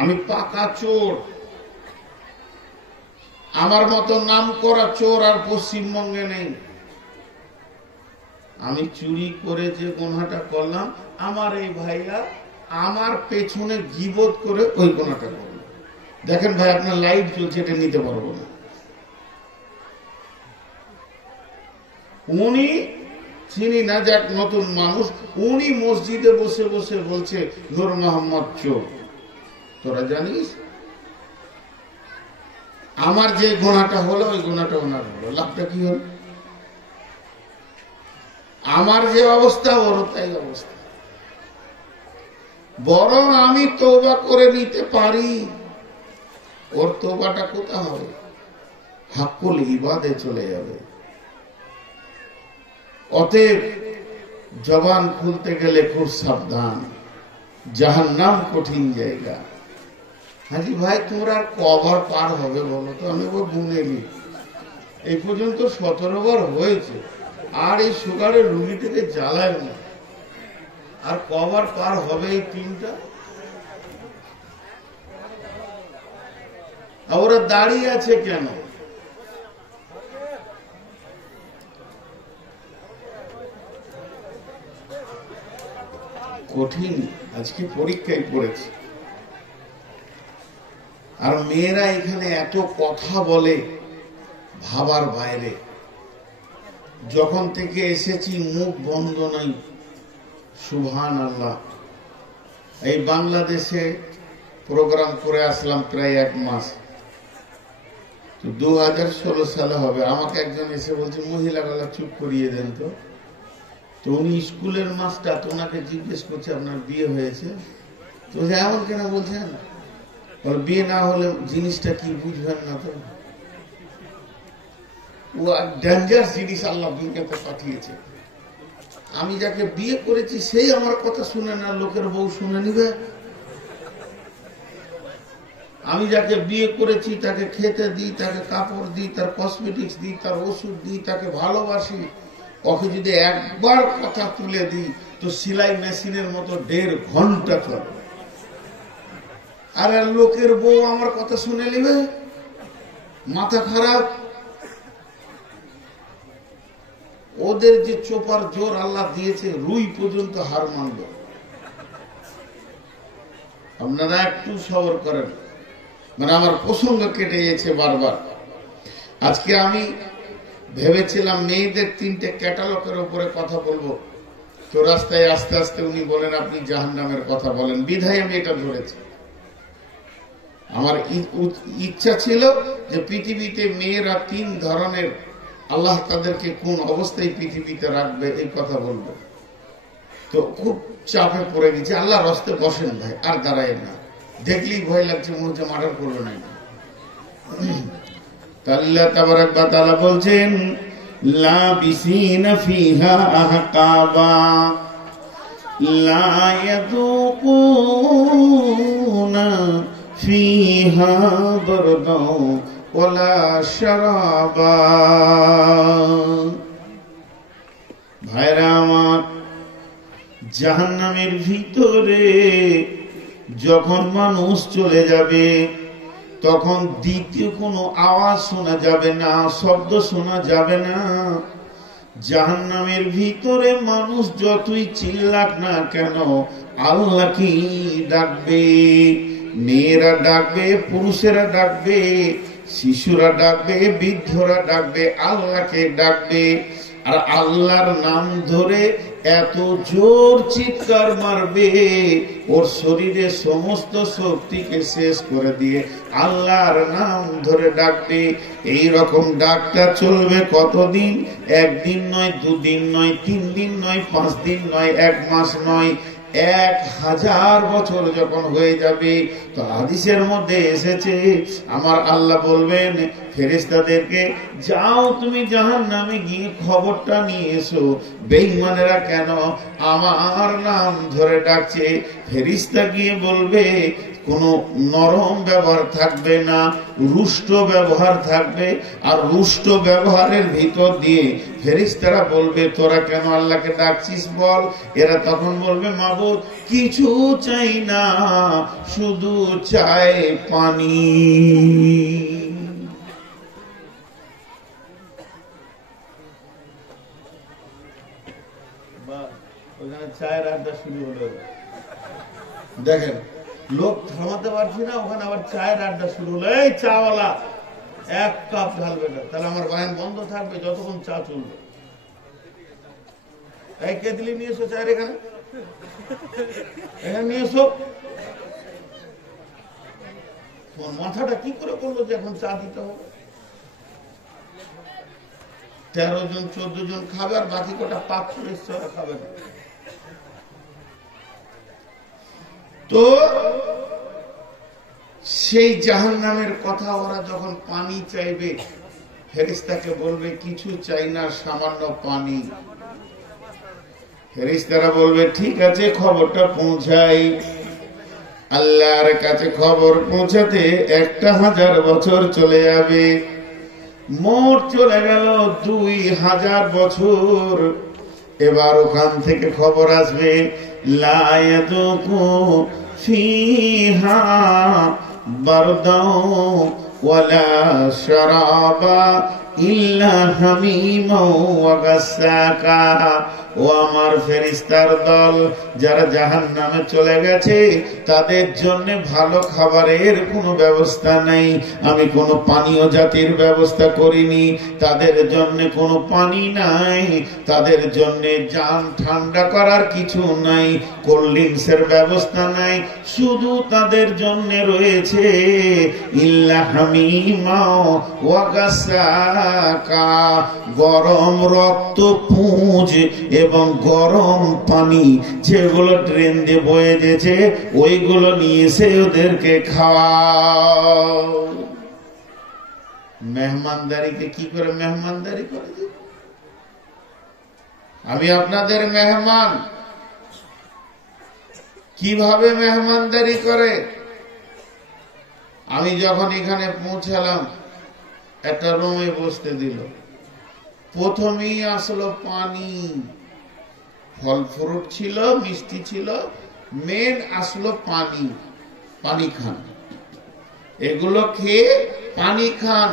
আমি পাকা চোর, আমার মতো নাম করা চোর আর পশ্চিমবঙ্গে নেই। আমি চুরি করে যে গুনাহটা করলাম, আমার এই ভাইরা আমার পেছনে গীবত করে ওই গুনাহটা করলো। দেখেন ভাই, আপনার লাইট চলছে, এটা নিতে পারবো না। উনি চিনি না, যাক নতুন মানুষ, উনি মসজিদে বসে বসে বলছে নূর মোহাম্মদ চোর। তোরা জানিস আমার যে গুনাহটা হলো ওই গুনাহটা ওনার হলো, লাভটা কি হলো? আমার যে অবস্থা ওরও তাই অবস্থা। বরং আমি তওবা করে নিতে পারি, ওর তওবাটা কোথা হবে? হাক্কুল ইবাদে চলে যাবে। অতএব জবান খুলতে গেলে খুব সাবধান, জাহান্নাম কঠিন জায়গা। হাজি ভাই, তোমরা আর কবার পার হবে বলো তো? আমি গুনে নি, এই পর্যন্ত 17 বার হয়েছে, আর এই সুগারের রুগী থেকে জ্বালায় না। আর কবার পার হবে এই তিনটা? ওরা দাঁড়িয়ে আছে কেন? কঠিন, আজকে পরীক্ষায় পড়েছে। আর মেয়েরা এখানে এত কথা বলে ভাবার বাইরে। যখন থেকে এসেছি মুখ বন্ধ নাই। সুবহানাল্লাহ। এই বাংলাদেশে প্রোগ্রাম করে আসলাম প্রায় 1 মাস। তো 2016 সালে হবে। আমাকে একজন এসে বলছে, মহিলাগুলা চুপ করিয়ে দেন তো। তো উনি স্কুলের মাস্টার, তো ওনাকে জিজ্ঞেস করছে আপনার বিয়ে হয়েছে? তো এমন কেন বলছেন? বিয়ে না হলে জিনিসটা কি বুঝবেন না তো? ও ডেঞ্জার জিনিস আল্লাহ দুনিয়াতে পাঠিয়েছে। আমি যাকে বিয়ে করেছি সেই আমার কথা শুনে না, লোকের বউ শুনে নিবে। আমি যাকে বিয়ে করেছি তাকে খেতে দিই, তাকে কাপড় দিই, তার কসমেটিক্স দিই, তার ওষুধ দিই, তাকে ভালোবাসি। ওকে যদি একবার কথা তুলে দিই তো সেলাই মেশিনের মতো 1.5 ঘন্টা চলে। আর লোকের বউ আমার কথা শুনে নিবে, মাথা খারাপ। ওদের যে চোপার জোর আল্লাহ দিয়েছে, রুই পর্যন্ত হার মানল। আপনারা একটু সবর করেন, মানে আমার প্রসঙ্গ কেটে গেছে বারবার। আজকে আমি ভেবেছিলাম মেয়েদের 3টে ক্যাটালগের উপরে কথা বলবো, তো রাস্তায় আস্তে আস্তে উনি বলেন আপনি জাহান্নামের কথা বলেন, বিধায় আমি এটা ধরেছি। আমার ইচ্ছা ছিল যে পৃথিবীতে মেয়েরা 3 ধরনের, আল্লাহ তাদেরকে কোন অবস্থায় পৃথিবীতে রাখবে এই কথা বলবো। তো খুব চাপে পড়ে গেছে। আল্লাহ রাস্তে বসেন ভাই, আর দাঁড়ায় না, দেখলেই ভয় লাগছে, মনে হচ্ছে মার্ডার করলো না। আল্লাহ তাবারাক ওয়া তাআলা বলছেন লাবিসিনা ফিহা আহকাবা লা ইয়াযুকুনা ফিহা বারদাও ওয়ালা শারাবা। ভাইরা আমার, জাহান্নামের ভিতরে যখন মানুষ চলে যাবে তখন দ্বিতীয় কোনো আওয়াজ শোনা যাবে না, শব্দ শোনা যাবে না। জাহান্নামের ভিতরে মানুষ যতই চিল্লাক না কেন আল্লাহকে ডাকবে। মেয়েরা ডাকবে, পুরুষেরা ডাকবে, শিশুরা ডাকবে, বৃদ্ধরা ডাকবে, আল্লাহকে ডাকবে। আর আল্লাহর নাম ধরে এত জোর চিৎকার মারবে, ওর শরীরে সমস্ত শক্তিকে শেষ করে দিয়ে আল্লাহর নাম ধরে ডাকবে। এই রকম ডাকটা চলবে কতদিন? 1 দিন নয়, 2 দিন নয়, 3 দিন নয়, 5 দিন নয়, 1 মাস নয়, 1000 বছর যখন হয়ে যাবে। তো হাদিসের মধ্যে এসেছে আমার আল্লাহ বলবেন ফেরেশতাদেরকে, যাও তুমি জাহান্নামে গিয়ে খবরটা নিয়ে এসো, বেঈমানেরা কেন আমার নাম ধরে ডাকছে। ফেরেশতা গিয়ে বলবে, কোন নরম ব্যবহার থাকবে না, রুষ্ট ব্যবহার থাকবে। আর রুষ্ট ব্যবহারের ভিতর দিয়ে ফেরেশতারা বলবে, তোরা কেন আল্লাহকে ডাকছিস বল। এরা তখন বলবে, মাবুদ কিছু চাই না, শুধু চাই পানি। ওখানে চায়ের আড্ডা শুরু হলো, দেখেন লোক থামাতে পারছি না, ওখানে আবার চায়ের আড্ডা শুরু হলো। এই চাওয়ালা 1 কাপ ঢালবে না, তাহলে আমার বায়ান বন্ধ থাকবে যতক্ষণ চা চলবে। এই কেতলি নিয়ে এসো চায়ের, এখানে নিয়ে এসো। তোমার মাথাটা কি করে করলো যে এখন চা দিতে হবে? 13 জন 14 জন খাবে, আর বাকি কটা পাত্র এসছে ওরা খাবে না। তো সেই জাহান্নামের কথা ওরা যখন পানি চাইবে, ফেরেশতাকে বলবে কিছু চাই না, সামান্য পানি। ফেরেশতারা বলবে ঠিক আছে, খবরটা পৌঁছাই। আল্লাহর কাছে খবর পৌঁছাতে 1000 বছর চলে যাবে। মোট চলে গেল 2000 বছর। এবার ওখান থেকে খবর আসবে, লা ইয়াযুকু ফিহা বারদাও ওয়ালা শারাবা ইল্লা হামিমা ওয়া গাসসাকা। ও আমার ফেরেশতার দল, যারা জাহান্নামে চলে গেছে তাদের জন্য ভালো খাবারের কোনো ব্যবস্থা নেই, আমি কোনো পানীয় জাতির ব্যবস্থা করিনি। তাদের জন্য কোনো পানি নাই, তাদের জন্য জান ঠান্ডা করার কিছু নাই, কোল্ড ড্রিঙ্কসের ব্যবস্থা নাই। শুধু তাদের জন্য রয়েছে ইল্লা হামিমা ওয়া গাসসাকা, গরম রক্ত পুঁজ এবং গরম পানি, যেগুলো ট্রেন দিয়ে বয়ে গেছে ওইগুলো নিয়ে এসে ওদেরকে খাওয়াও। মেহমানদারিকে কি করে মেহমানদারি করে দিব? আমি আপনাদের মেহমান, কিভাবে মেহমানদারি করে? আমি যখন এখানে পৌঁছালাম, একটা রুমে বসতে দিল। প্রথমেই আসলো পানি, ফল ফ্রুট ছিল, মিষ্টি ছিল, মেন আসলো পানি। পানি খান, এগুলো খেয়ে পানি খান।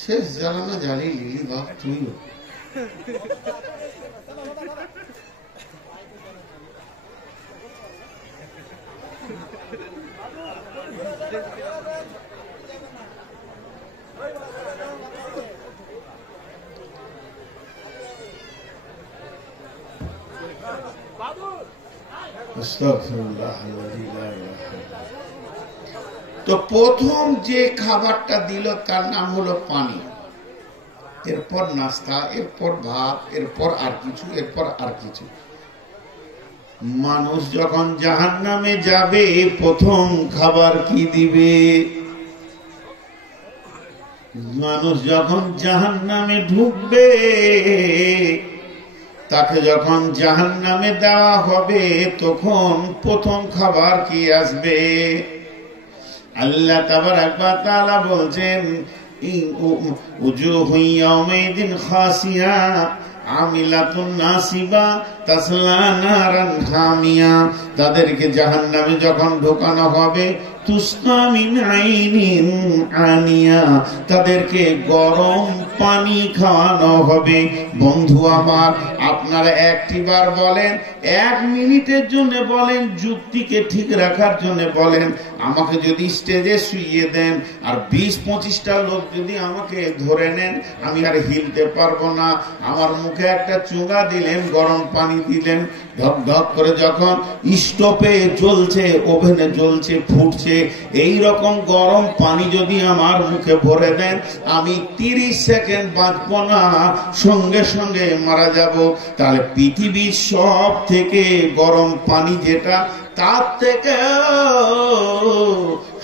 শেষ জ্বালানো জ্বালিয়ে লিলি বাপ তুইও। তো প্রথম যে খাবারটা দিল তার নাম হলো পানি, এরপর নাস্তা, এরপর ভাত, এরপর আর কিছু, এরপর আর কিছু। মানুষ যখন জাহান্নামে যাবে প্রথম খাবার কি দিবে? মানুষ যখন জাহান্নামে ঢুকবে, তাকে যখন জাহান্নামে দেওয়া হবে তখন প্রথম খাবার কি আসবে? আল্লাহ তাবারাক ওয়া তাআলা বলছেন, উজুহু ইয়াওমাইদিন খাসিয়া আমিলাতুন নাসিবা তাসলা নারান হামিয়া। তাদেরকে জাহান্নামে যখন ঢোকানো হবে, তুসকা মিন আইনিন আনিয়া, তাদেরকে গরম পানি খাওয়ানো হবে। বন্ধু আমার, আপনারা একটিবার বলেন, 1 মিনিটের জন্য বলেন, যুক্তিকে ঠিক রাখার জন্য বলেন, আমাকে যদি স্টেজে শুইয়ে দেন আর 20-25টা লোক যদি আমাকে ধরে নেন, আমি আর হিলতে পারবো না। আমার মুখে একটা চুঙা দিলেন, গরম পানি দিলেন, ঢক ঢক করে যখন স্টোভে জ্বলছে, ওভেনে জ্বলছে, ফুটছে, এই রকম গরম পানি যদি আমার মুখে ভরে দেন, আমি 30 সেকেন্ড বাঁচবো না, সঙ্গে সঙ্গে মারা যাব। তাহলে পৃথিবীর সব থেকে গরম পানি যেটা, তার থেকে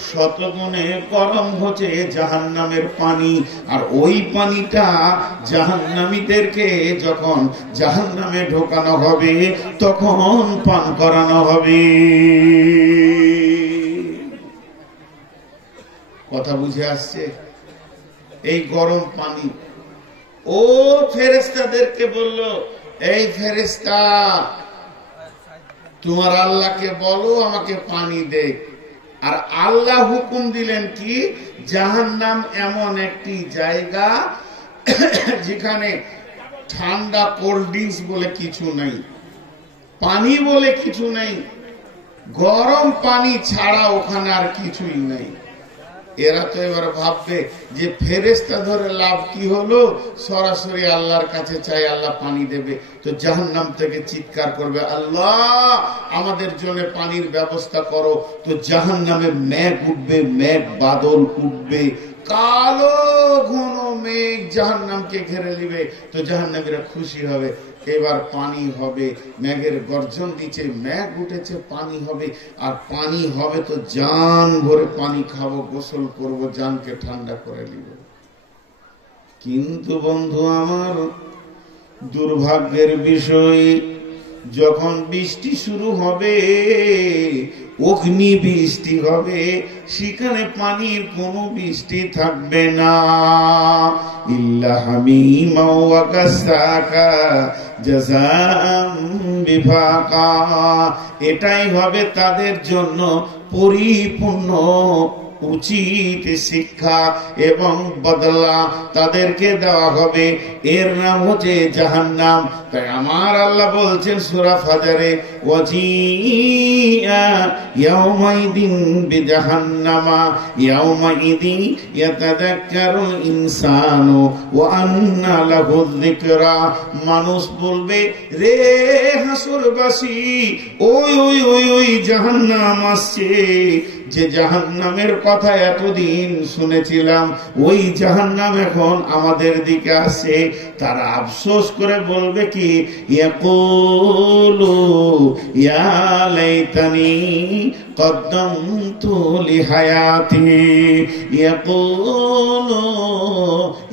শতগুণে গরম হচ্ছে জাহান্নামের পানি। আর ওই পানিটা জাহান্নামীদেরকে যখন জাহান্নামে ঢোকানো হবে তখন পান করানো হবে। কথা বুঝে আসছে? এই গরম পানি ও ফেরেশতাদেরকে বলল, এই ফেরেশতা, তোমার আল্লাহকে বলো আমাকে পানি দে। আর আল্লাহ হুকুম দিলেন কি, জাহান্নাম এমন একটি জায়গা যেখানে ঠান্ডা কোল্ড ড্রিঙ্কস বলে কিছু নেই, পানি বলে কিছু নেই, গরম পানি ছাড়া ওখানে আর কিছুই নেই। এরা তো এবার ভাববে যে ফেরেশতা ধরে লাভ কি হলো, সরাসরি আল্লাহর কাছে চাই, আল্লাহ পানি দেবে। তো জাহান্নাম থেকে চিৎকার করবে, আল্লাহ আমাদের জন্য পানির ব্যবস্থা করো। তো জাহান্নামে মেঘ উঠবে, মেঘ বাদল উঠবে, কালো ঘন মেঘ জাহান্নামকে ঘিরে নিবে। তো জাহান্নামীরা খুশি হবে, এবার পানি হবে। মেঘের গর্জন দিচ্ছে, মেঘ উঠেছে, পানি হবে। আর পানি হবে তো জান ভরে পানি খাবো, গোসল করব, জানকে ঠান্ডা করে নিব। কিন্তু বন্ধু আমার, দুর্ভাগ্যের বিষয়, যখন বৃষ্টি শুরু হবে, অগ্নি বৃষ্টি হবে, সেখানে পানির কোনো বৃষ্টি থাকবে না। ইল্লা হামিমা ওয়া গাসসাকা জাযাআম বিফাকা। এটাই হবে তাদের জন্য পরিপূর্ণ উচিত শিক্ষা এবং বদলা তাদেরকে দেওয়া হবে। এর নাম হচ্ছে জাহান্নাম। তাই আমার আল্লাহ বলছেন সূরা ফাজরে, ওয়াজিআ ইয়াওমাইদিন বিজাহান্নামা ইয়াওমাইদিন ইয়াতাযাক্কারুল ইনসানু ওয়া আন্না লাহু যিকরা। মানুষ বলবে, রে হাসরবাসী, ওই ওই ওই ওই জাহান্নাম আসছে, যে জাহান্নামের কথা এতদিন শুনেছিলাম ওই জাহান্নাম এখন আমাদের দিকে আসছে, তারা আফসোস করে বলবে কি, ইয়াকুলু ইয়া লাইতানি কদ্দামতু লিহায়াতি, ইয়াকুলু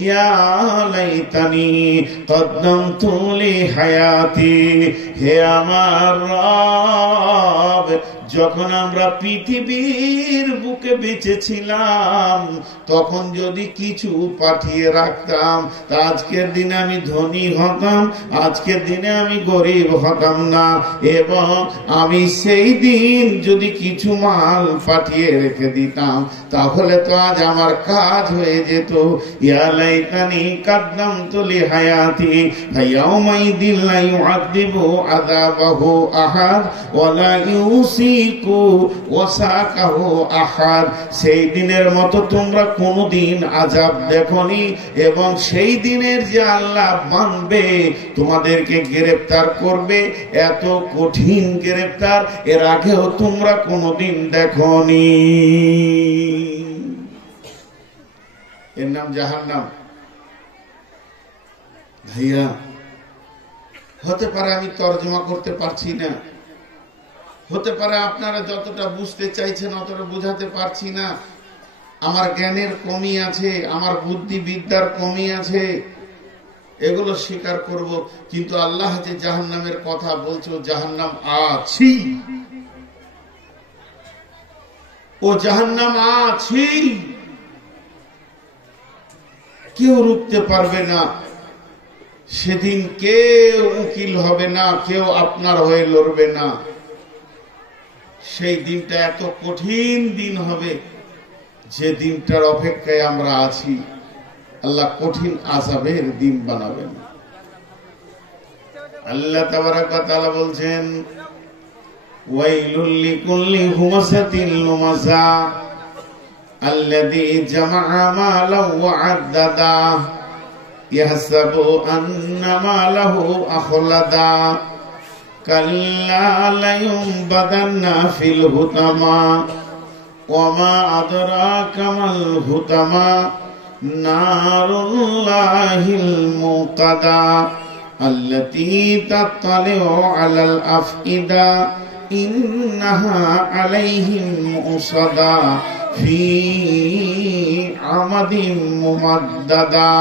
ইয়া লাইতানি কদ্দামতু লিহায়াতি। হে আমার রব, যখন আমরা পৃথিবীর বুকে বেঁচে ছিলাম তখন যদি কিছু পাঠিয়ে রাখতাম, তা আজকের দিনে আমি ধনী হতাম, আজকের দিনে আমি গরিব হতাম না। এবং আমি সেই দিন যদি কিছু মাল পাঠিয়ে রেখে দিতাম তাহলে তো আজ আমার কাজ হয়ে যেত। ইয়া লাইতানি কাদ্দামতু লিহায়াতি ফায়াউমাইদিন লা ইউআযিবু আযাবাহু আহাদ ওয়া লা ইউসিকু ওয়াসাকাহু আহাদ। সেই দিনের মতো তোমরা কোনদিন আযাব দেখোনি, এবং সেই দিনের যে আল্লাহ মানবে তোমাদেরকে গ্রেফতার করবে, এত কঠিন গ্রেফতার এর আগেও তোমরা কোনদিন দেখোনি। এর নাম জাহান্নাম। ভাইয়া, হতে পারে আমি তর্জমা করতে পারছি না, হতে পারে আপনারা যতটা বুঝতে চাইছেন অতটা বোঝাতে পারছি না, আমার জ্ঞানের কমি আছে, আমার বুদ্ধিবিদ্যার কমি আছে, এগুলো স্বীকার করব। কিন্তু আল্লাহ যে জাহান্নামের কথা বলছে, ও জাহান্নাম আছি, ও জাহান্নাম আছি, কেউ রুখতে পারবে না। সেদিন কেউ উকিল হবে না, কেউ আপনার হয়ে লড়বে না। সেই দিনটা এত কঠিন দিন হবে যে দিনটার অপেক্ষায় আমরা আছি। আল্লাহ কঠিন আযাবের দিন বানাবেন। আল্লাহ তাবারাক ওয়া তাআলা বলছেন, ওয়াইলুল লিকুল্লি হুমাযাতিল লুমাযা আল্লাযী জামা'a মালাহু ওয়া আদ্দাদা ইয়াহসাবু আন্না মালাহু আখলাদা কাল্লা লায়ুনবাদান্না ফিল হুতামা ওয়া মা আদরাকা মাল হুতামা নারুল্লাহিল মুকাদা আল্লাতী তাত্তালিউ আলাল আফইদা ইন্নাহা আলাইহিম মুসাদা ফি আমাদিন মুমাদ্দাদা।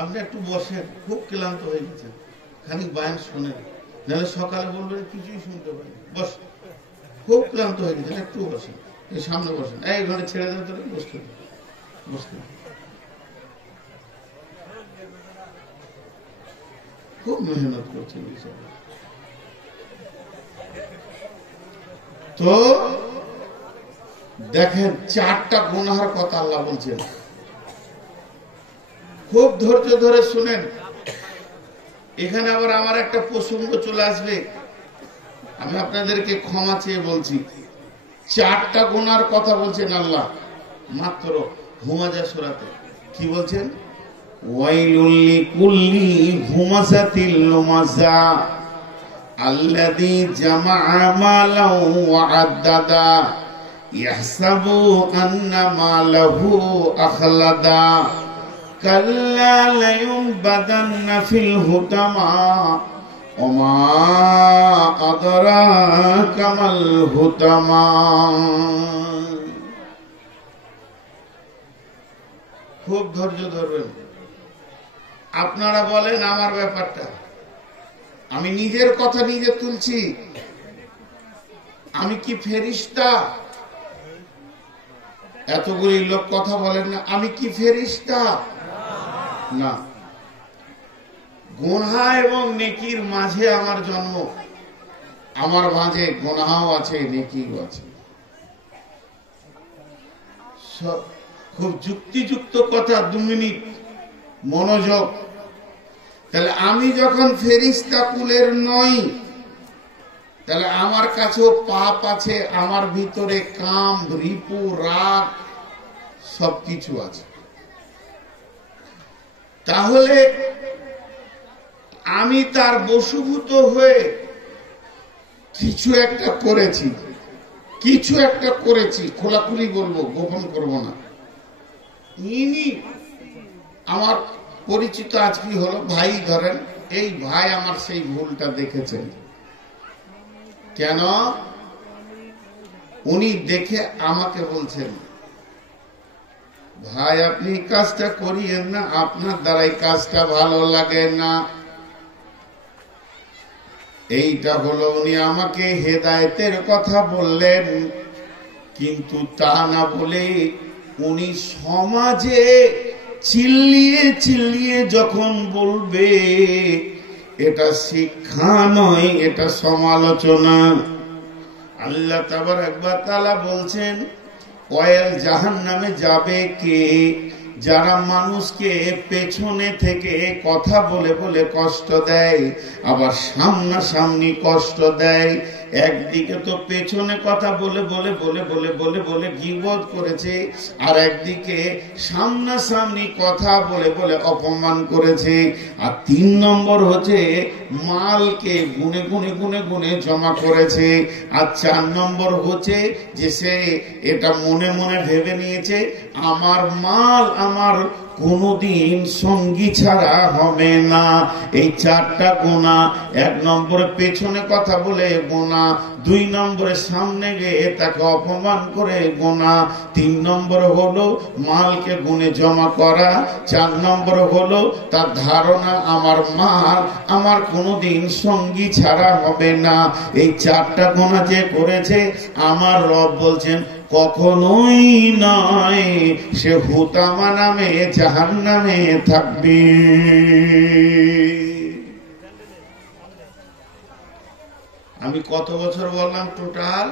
আপনি একটু বসেন, খুব ক্লান্ত হয়ে গেছেন, খানিক বায়ান শোনেন, নাহলে সকালে বলবেন কিছুই শুনতে পারেন। বস, খুব ক্লান্ত হয়ে গেছেন, একটু বসেন, এই সামনে বসেন, এই ঘরে ছেড়ে দেন তো, বসতে বসতে। খুব মেহনত করছেন। তো দেখেন, 4টা গুনাহের কথা আল্লাহ বলছেন, খুব ধৈর্য ধরে শুনেন। এখানে আবার আমার একটা প্রসঙ্গ চলে আসবে, আমি আপনাদেরকে ক্ষমা চেয়ে বলছি। 4টা গুনার কথা বলছেন আল্লাহ মাত্র হুমাযা সূরাতে। কি বলছেন? ওয়াইলুল লিকুল্লি হুমাযাতিল লুমাযা আল্লাযী জামা'a মালাহু ওয়া আদ্দাদা ইয়াহসাবু আন্না মালাহু আখলাদা কাল্লা লায়ুনবাদান্না ফিল হুতামা ওয়া মা আদরাকা মাল হুতামা। খুব ধৈর্য ধরবেন। আপনারা বলেন আমার ব্যাপারটা, আমি নিজের কথা নিজে তুলছি, আমি কি ফেরেশতা? এতগুলি লোক কথা বলেন না, আমি কি ফেরেশতা? না। গুনাহ এবং নেকির মাঝে আমার জন্ম, আমার মাঝে গুনাহও আছে, নেকিও আছে। খুব যুক্তিযুক্ত কথা, 2 মিনিট মনোযোগ। তাহলে আমি যখন ফেরেশতা কুলের নই, তাহলে আমার কাছেও পাপ আছে, আমার ভিতরে কাম, রিপু, রাগ সবকিছু আছে। তাহলে আমি তার বশীভূত হয়ে কিছু একটা করেছি, খোলাখুলি বলবো, গোপন করব না। ইনি আমার পরিচিত আজ কি হলো, ভাই ধরেন, এই ভাই আমার সেই ভুলটা দেখেছেন। কেন? উনি দেখে আমাকে বলছেন, ভাই আপনি কাজটা করিয়েন না, আপনার দ্বারা এই কাজটা ভালো লাগে না। এইটা হলো উনি আমাকে হেদায়েতের কথা বললেন, কিন্তু তা না বলে উনি সমাজে চিল্লিয়ে চিল্লিয়ে যখন বলবে এটা শিক্ষা নয়, এটা সমালোচনা। আল্লাহ তাবারক ওয়া তাআলা বলছেন, ওয়াইল জাহান্নামে যাবে কে? যারা মানুষকে পেছনে থেকে কথা বলে বলে কষ্ট দেয়, আবার সামনাসামনি কষ্ট দেয়। একদিকে তো পেছনে কথা বলে বলে বলে বলে বলে বলে গীবত করেছে, আর একদিকে সামনাসামনি কথা বলে বলে অপমান করেছে। আর 3 নম্বর হচ্ছে মালকে গুনে গুনে গুনে গুনে জমা করেছে। আর 4 নম্বর হচ্ছে যে সে এটা মনে মনে ভেবে নিয়েছে আমার মাল আমার কোনদিন সঙ্গী ছাড়া হবে না। এই 4টা গুনাহ। 1 নম্বরে পেছনে কথা বলে গুনাহ, 2 নম্বরে সামনে গিয়ে তাকে অপমান করে গুনাহ, 3 নম্বরে হলো মালকে গুনে জমা করা, 4 নম্বরে হলো তার ধারণা আমার মাল আমার কোনদিন সঙ্গী ছাড়া হবে না। এই 4টা গুনাহ যে করেছে, আমার রব বলছেন কখনোই নয় সে হুতামা নামে জাহান্নামে থাকবে। আমি কত বছর বললাম টোটাল?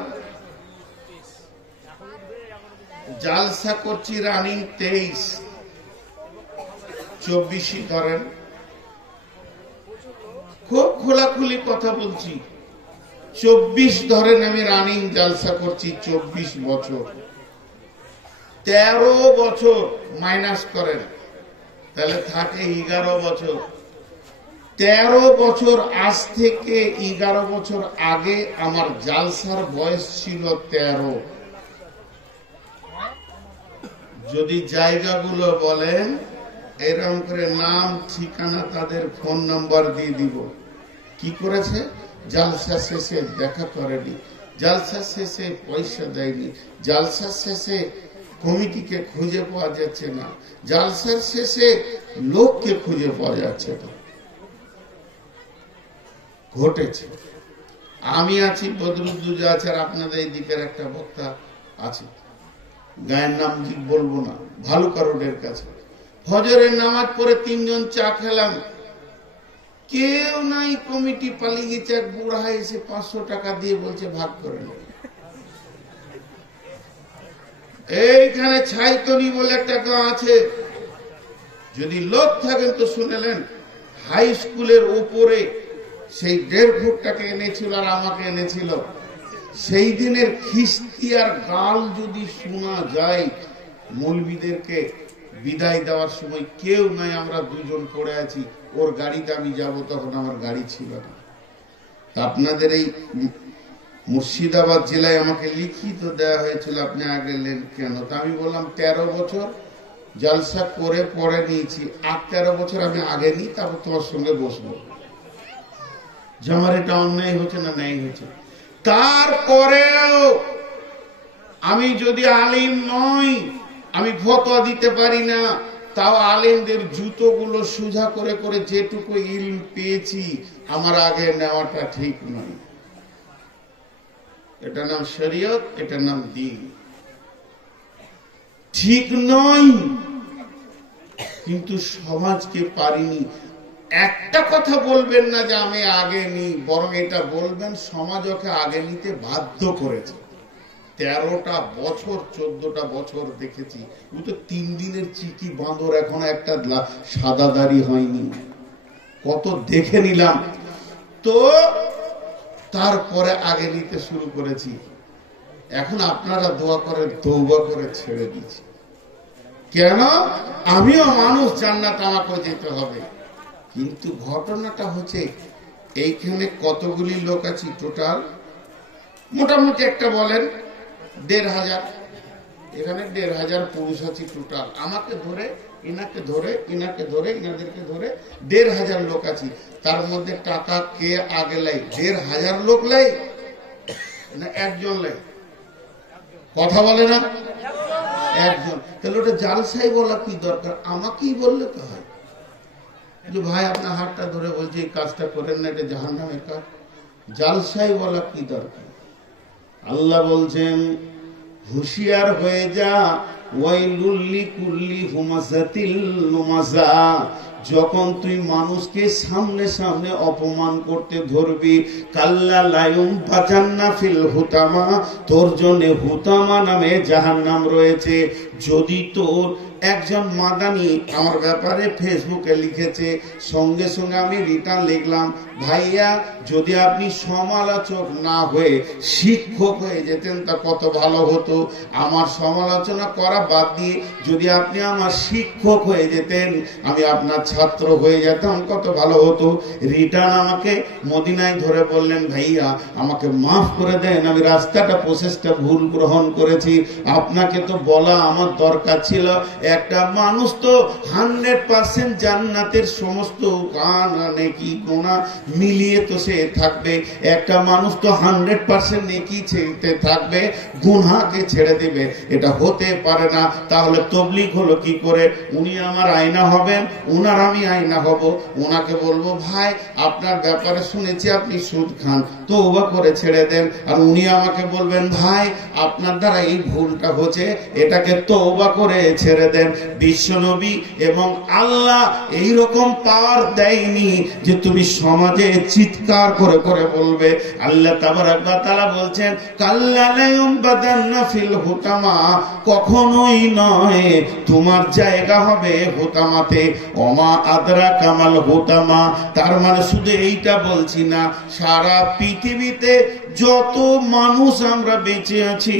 জালসা করছি রানিং 23, 24 ধরেন। খুব খোলাখুলি কথা বলছি, 24 ধরেন আমি রানিং জালসা করছি, 24 বছর। 13 বছর মাইনাস করেন, তাহলে থাকে 11 বছর। 13 বছর আজ থেকে 11 বছর আগে আমার জালসার বয়স ছিল 13। যদি জায়গাগুলো বলেন, এরকম করে নাম ঠিকানা তাদের ফোন নাম্বার দিয়ে দিব। কি করেছে? জালসা শেষে দেখা করেনি, জালসা শেষে পয়সা দেয়নি, জালসার শেষে কমিটিকে খুঁজে পাওয়া যাচ্ছে না, জালসার শেষে লোককে খুঁজে পাওয়া যাচ্ছে না। ঘটেছে। আমি আছি, বদরুদ্দুজা আছে, আর আপনাদের এই দিকের একটা বক্তা আছে, গায়ের নাম বলবো না, ভালুকা রোডের কাছে। ফজরের নামাজ পড়ে 3 জন চা খেলাম, কেউ নাই, কমিটি পালিয়ে গেছে। এক বুড়া এসে 500 টাকা দিয়ে বলছে ভাগ করে নেবে। এইখানে ছাইতনি বলে একটা গাঁ আছে, যদি লোক থাকেন তো শুনেলেন। হাই স্কুলের উপরে সেই 1.5 ফুটটাকে এনেছিল আর আমাকে এনেছিল। সেই দিনের খিস্তি আর গাল যদি শোনা যায়, মৌলবীদেরকে বিদায় দেওয়ার সময় কেউ নাই, আমরা 2 জন পড়ে আছি। ওর গাড়িতে আমি যাব, তখন আমার গাড়ি ছিল না। আপনাদের এই মুর্শিদাবাদ জেলায় আমাকে লিখিত দেওয়া হয়েছিল, আপনি আগে গেলেন কেন? তা আমি বললাম 13 বছর জলসা করে পরে নিয়েছি, আর 13 বছর আমি আগে নিই, তারপর তোমার সঙ্গে বসবো। যে আমার এটা অন্যায় হচ্ছে না ন্যায় হচ্ছে। তারপরেও আমি যদি আলিম নই, আমি ফতোয়া দিতে পারি না, তাও আলেমদের জুতোগুলো সোজা করে করে যেটুকু ইলম পেয়েছি আমার আগে নেওয়াটা ঠিক নয়। এটা নাম শরীয়ত, এটা নাম দ্বীন। ঠিক নয়, কিন্তু সমাজকে পারিনি। একটা কথা বলবেন না যে আমি আগে নিই, বরং এটা বলবেন সমাজ ওকে আগে নিতে বাধ্য করেছে। 13টা বছর 14টা বছর দেখেছি। ও তো 3 দিনের চিকি বাঁদর, এখন একটা সাদা দাড়ি হয়নি। কত দেখে নিলাম, তো তারপরে আগে নিতে শুরু করেছি। এখন আপনারা দোয়া করে তওবা করে ছেড়ে দিয়েছি। কেন? আমিও মানুষ, জান্নাত আমাকেও যেতে হবে। কিন্তু ঘটনাটা হচ্ছে এইখানে কতগুলি লোক আছি টোটাল? মোটামুটি একটা বলেন ১,৫০০। এখানে ১,৫০০ পুরুষ আছি টোটাল। আমাকে ধরে, ইনাকে ধরে, ইনাকে ধরে, ইনাদেরকে ধরে ১,৫০০ লোক আছি। তার মধ্যে টাকা কে আগে লাই? ১,৫০০ লোক লাই না একজন লাই? কথা বলে না? একজন। তাহলে ওটা জালসাই বলা কি দরকার? আমাকেই বললে তো হয় যে ভাই আপনার হাতটা ধরে বলছে এই কাজটা করেন না, এটা জাহান্নামের কাজ। জালসাই বলা কি দরকার? আল্লাহ বলছেন হুঁশিয়ার হয়ে যা, ওয়াইলুল লিকুল্লি হুমাযাতিল লুমাযা। যখন তুই মানুষকে সামনে সামনে অপমান করতে ধরবি, কাল্লা লায়ুম বাজান্না ফিল হুতামা, তোর জন্য হুতামা নামে জাহান্নাম রয়েছে। যদি তোর একজন মাদানি আমার ব্যাপারে ফেসবুকে লিখেছে, সঙ্গে সঙ্গে আমি রিটার্ন লিখলাম, ভাইয়া যদি আপনি সমালোচক না হয়ে শিক্ষক হয়ে যেতেন তা কত ভালো হতো। আমার সমালোচনা করা বাদ দিয়ে যদি আপনি আমার শিক্ষক হয়ে যেতেন, আমি আপনার ছাত্র হয়ে যেতাম, কত ভালো হতো। রিটার্ন আমাকে মদিনায় ধরে বললেন, ভাইয়া আমাকে মাফ করে দেন, আমি রাস্তাটা প্রসেসটা ভুল গ্রহণ করেছি। আপনাকে তো বলা আমার দরকার ছিল। একটা মানুষ তো 100% জান্নাতের সমস্ত গান নেকি গোনা মিলিয়ে তো সে থাকবে। একটা মানুষ তো 100% নেকি ছেড়ে থাকবে, গুনাহকে ছেড়ে দেবে। এটা হতে পারে না। তাহলে তবলিগ হলো কি করে? উনি আমার আয়না হবেন, উনার আমি আয়না হব। ওনাকে বলবো, ভাই আপনার ব্যাপারে শুনেছি আপনি সুদ খান, তওবা করে ছেড়ে দেন। আর উনি আমাকে বলবেন, ভাই আপনার দ্বারা এই ভুলটা হচ্ছে, এটাকে তওবা করে ছেড়ে দেন। বিশ্বনবী এবং আল্লাহ এই রকম পাওয়ার দেয়নি যে তুমি সমাজে চিৎকার করে করে বলবে। আল্লাহ তাবারাক ওয়া তাআলা বলছেন, কাল্লা লায়ুমবাদান্না ফিল হুতামা, কখনোই নয়, তোমার জায়গা হবে হুতামাতে। ওমা আদরাকা মাল হুতামা। তার মানে শুধু এইটা বলছি না, সারা পৃথিবীতে যত মানুষ আমরা বেঁচে আছি,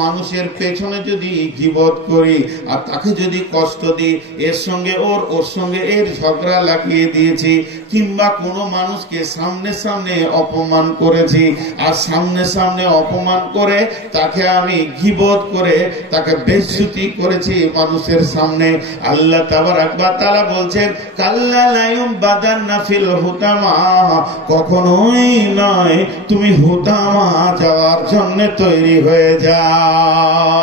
মানুষের পেছনে যদি গীবত করি আর তাকে যদি কষ্ট দিই, এর সঙ্গে ওর সঙ্গে এর ঝগড়া লাগিয়ে দিয়েছি, কিংবা কোনো মানুষকে সামনে সামনে অপমান করেছি, আর সামনে সামনে অপমান করে তাকে আমি গীবত করে তাকে বেইজ্জতি করেছি মানুষের সামনে, আল্লাহ তাবারাক ওয়া তাআলা বলছেন, কাল্লা লায়ুমবাদান্না ফিল হুতামা, কখনোই নয়, তুমি হুতামা যাওয়ার জন্য তৈরি হয়ে যাও।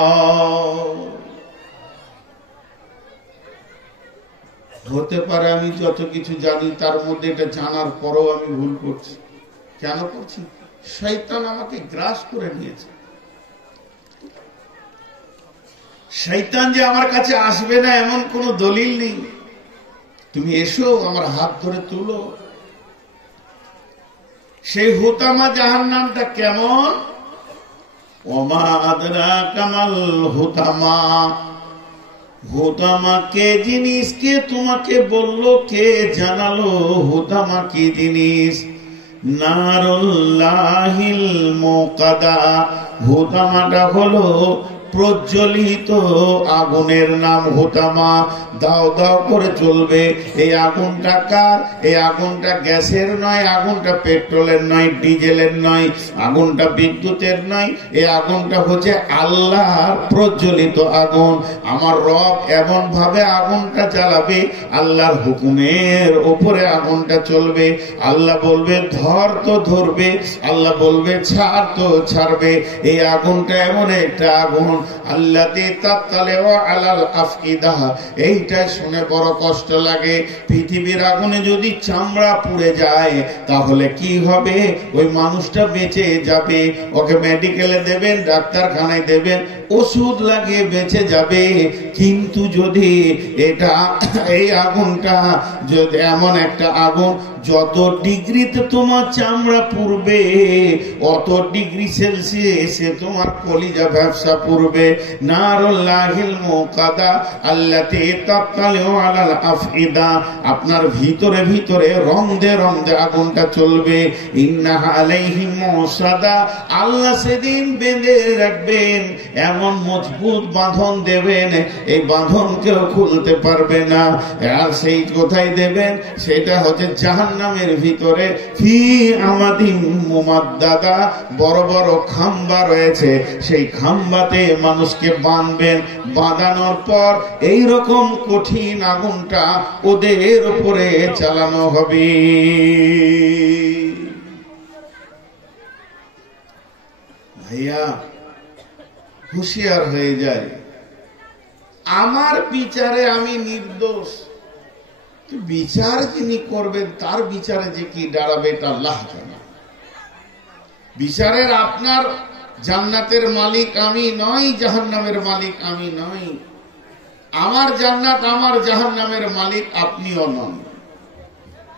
হতে পারে আমি যত কিছু জানি তার মধ্যে এটা জানার পরও আমি ভুল করছি। কেন করছি? শয়তান আমাকে গ্রাস করে নিয়েছে। শয়তান যে আমার কাছে আসবে না এমন কোন দলিল নেই। তুমি এসো, আমার হাত ধরে তুলো। সেই হুতামা জাহান্নামটা কেমন? ওমা আদরাকা মাল হুতামা। হুতামা কে জিনিস? কে তোমাকে বললো, কে জানালো হুতামা কি জিনিস? নারুল্লাহিল মুকাদা। হুতামাটা হলো প্রজ্বলিত আগুনের নাম হুতামা। দাও দাও করে চলবে। এই আগুনটা কার? এই আগুনটা গ্যাসের নয়, আগুনটা পেট্রোলের নয়, ডিজেলের নয়, আগুনটা বিদ্যুতের নয়। এই আগুনটা হচ্ছে আল্লাহর প্রজ্বলিত আগুন। আমার রব এমন ভাবে আগুনটা জ্বালাবে, আল্লাহর হুকুমের ওপরে আগুনটা চলবে। আল্লাহ বলবে ধর তো ধরবে, আল্লাহ বলবে ছাড় তো ছাড়বে। এই আগুনটা এমন একটা আগুন, আল্লাযী তাতালিউ আলাল আফইদা। এইটা শুনে বড় কষ্ট লাগে। পৃথিবীর আগুনে যদি চামড়া পুড়ে যায় তাহলে কি হবে? ওই মানুষটা বেঁচে যাবে, ওকে মেডিকেলে দেবেন, ডাক্তারখানায় দেবেন, ওষুধ লাগিয়ে বেঁচে যাবে। কিন্তু যদি এটা এই আগুনটা যদি এমন একটা আগুন, যত ডিগ্রিতে তোমার চামড়া পুড়বে অত ডিগ্রি সেলসিয়াসে তোমার কলিজা ব্যবসা পুড়বে। নারুল্লাহিল মুকাদা আল্লাতী তাতালিউ আলাল আফইদা। আপনার ভিতরে ভিতরে রন্ধে রন্ধে আগুনটা চলবে। ইন্নাহা আলাইহিম মুসাদা। আল্লাহ সেদিন বেঁধে রাখবেন এমন এমন মজবুত বাঁধন দেবেন, এই বাঁধন কেউ খুলতে পারবে না। আর সেই কোথায় দেবেন? সেটা হচ্ছে জাহান্নামের ভিতরে ফি আমাদিন মুমাদ্দাদা, বড় বড় খাম্বা রয়েছে, সেই খাম্বাতে মানুষকে বাঁধবেন। বাঁধানোর পর এই রকম কঠিন আগুনটা ওদের উপরে চালানো হবে। ভাইয়া হুঁশিয়ার হয়ে যায়, আমার বিচারে আমি নির্দোষ, বিচার যিনি করবেন তার বিচারে যে কি দাঁড়াবে এটা আল্লাহ জানে। বিচারের আপনার জান্নাতের মালিক আমি নই, জাহান্নামের মালিক আমি নই। আমার জান্নাত আমার জাহান্নামের মালিক আপনিও নন।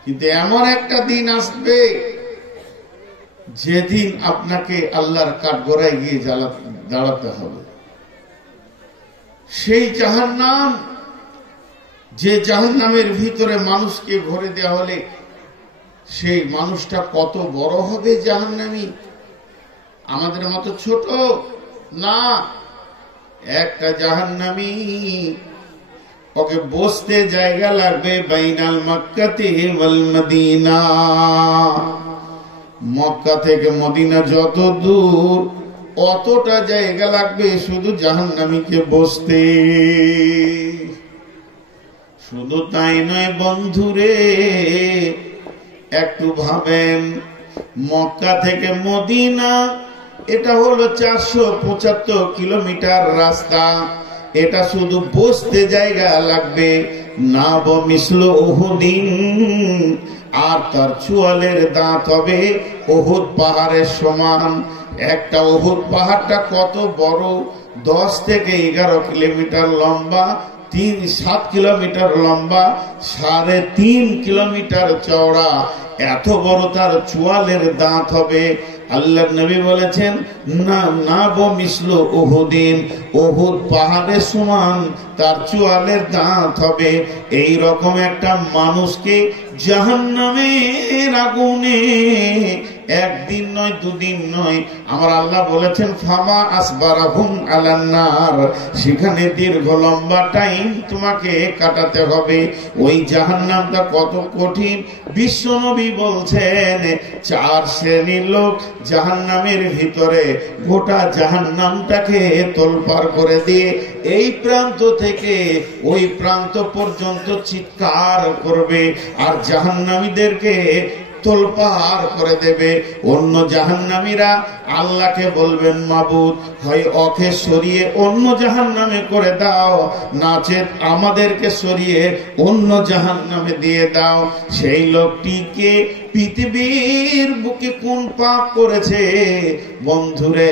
কিন্তু এমন একটা দিন আসবে যেদিন আপনাকে আল্লাহর কাঠগড়ায় গিয়ে দাঁড়াতে হবে। সেই জাহান্নাম, যে জাহান্নামের ভিতরে মানুষকে ভরে দেওয়া হলে সেই মানুষটা কত বড় হবে জাহান্নামী, আমাদের মতো ছোট না। একটা জাহান্নামী ওকে বসতে জায়গা লাগবে বাইনাল মক্কাতি ওয়াল মদিনা, মক্কা থেকে মদিনা যত দূর অতটা জায়গা লাগবে শুধু জাহান্নামীকে বসতে। শুধু তাই নয় বন্ধুরে, একটু ভাবেন, মক্কা থেকে মদিনা এটা হলো 475 কিলোমিটার রাস্তা। এটা শুধু বসতে জায়গা লাগবে না মিসলু উহুদিন, আর তার চুয়ালের দাঁত হবে উহুদ পাহাড়ের সমান। একটা উহুদ পাহাড়টা কত বড়? 10 থেকে 11 কিলোমিটার লম্বা, 7 কিলোমিটার লম্বা, 3.5 কিলোমিটার চওড়া। এত বড় তার চুয়ালের দাঁত হবে। আল্লাহর নবী বলেছেন না মিসলু উহুদিন, উহুদ পাহাড়ের সমান তার চুয়ালের দাঁত হবে। এই রকম একটা মানুষকে জাহান্নামের আগুনে একদিন নয় দুদিন নয়, আমার আল্লাহ বলেছেন ফামা আসবারাহুম আলান্নার, সেখানে দীর্ঘ লম্বা টাইম তোমাকে কাটাতে হবে। ওই জাহান্নামটা কত কঠিন, বিশ্বনবী বলছেন 4 শ্রেণীর লোক জাহান্নামের ভিতরে গোটা জাহান্নামটাকে তোলপাড় করে দিয়ে এই প্রান্ত থেকে ওই প্রান্ত পর্যন্ত চিৎকার করবে আর জাহান্নামীদেরকে তোলপাড় করে দেবে। অন্য জাহান্নামীরা আল্লাহকে বলবেন মাবুদ, হয় ওকে সরিয়ে অন্য জাহান্নামে করে দাও, নাচেত আমাদেরকে সরিয়ে অন্য জাহান্নামে দিয়ে দাও। সেই লোকটিকে পৃথিবীর বুকে কোন পাপ করেছে বন্ধুরে?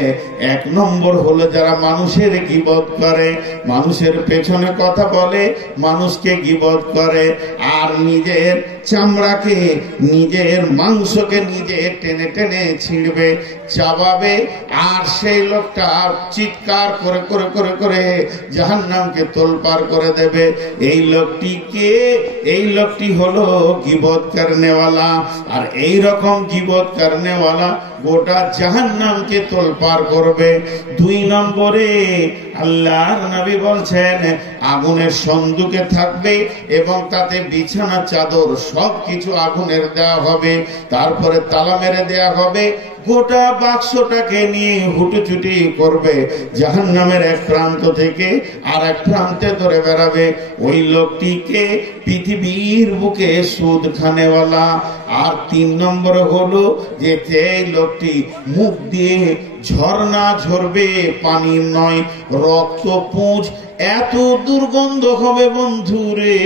1 নম্বর হলো যারা মানুষের গীবত করে, মানুষের পেছনে কথা বলে, মানুষকে গীবত করে, আর নিজের চামড়াকে, নিজের মাংসকে নিজে টেনে টেনে ছিঁড়বে, চাবাবে, আর সেই লোকটা চিৎকার করে করে করে করে জাহান্নামকে তোলপাড় করে দেবে। এই লোকটিকে, এই লোকটি হলো গীবত করনেওয়ালা। আর এই রকম গীবত করনেওয়ালা গোটা জাহান্নামকে তোলপাড় করবে। 2 নম্বরে আল্লাহর নবী বলছেন আগুনের সন্দুকে থাকবে এবং তাতে বিছানা চাদর সবকিছু আগুনের দেওয়া হবে, তারপরে তালা মেরে দেওয়া হবে। গোটা বাক্সটাকে নিয়ে হুটুচুটি করবে, জাহান্নামের এক প্রান্ত থেকে আর এক প্রান্তে ধরে বেড়াবে। ওই লোকটিকে পৃথিবীর বুকে সুদ খানেওয়ালা। আর 3 নম্বর হলো যে এই লোকটি মুখ দিয়ে ঝর্ণা ঝরবে, পানি নয়, রক্ত পুঁজ, এত দুর্গন্ধ হবে বন্ধুরে,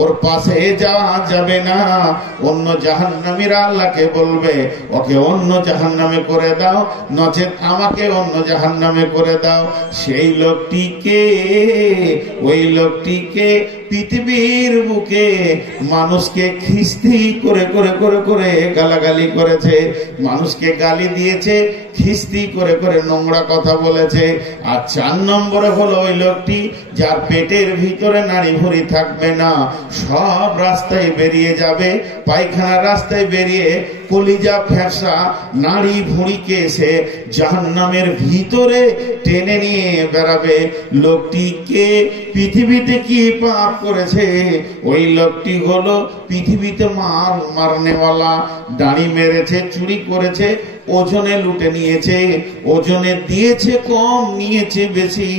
ওর পাশে যাওয়া যাবে না। অন্য জাহান্নামীরা আল্লাহকে বলবে ওকে অন্য জাহান্নামে করে দাও, নচেত আমাকে অন্য জাহান্নামে করে দাও। সেই লোকটিকে, ওই লোকটিকে পৃথিবীর বুকে মানুষকে খিস্তি করে করে করে করে গালাগালি করেছে, মানুষকে গালি দিয়েছে, খিস্তি করে করে নোংরা কথা বলেছে। আর 4 নম্বরে হলো ওই লোকটি যার পেটের ভিতরে নাড়ি ভুঁড়ি থাকবে না, সব রাস্তায় বেরিয়ে যাবে, পায়খানার রাস্তায় বেরিয়ে কলিজা ফ্যাঁসা নাড়ি ভুঁড়িকে সে জাহান্নামের ভিতরে টেনে নিয়ে বেড়াবে। লোকটি কে, পৃথিবীতে কি পাপ করেছে? ওই লোকটি হলো পৃথিবীতে মাল মারনেওয়ালা, দাড়ি মেরেছে, চুরি করেছে, ওজনে লুটে নিয়েছে, ওজনে দিয়েছে কম, নিয়েছে বেশি।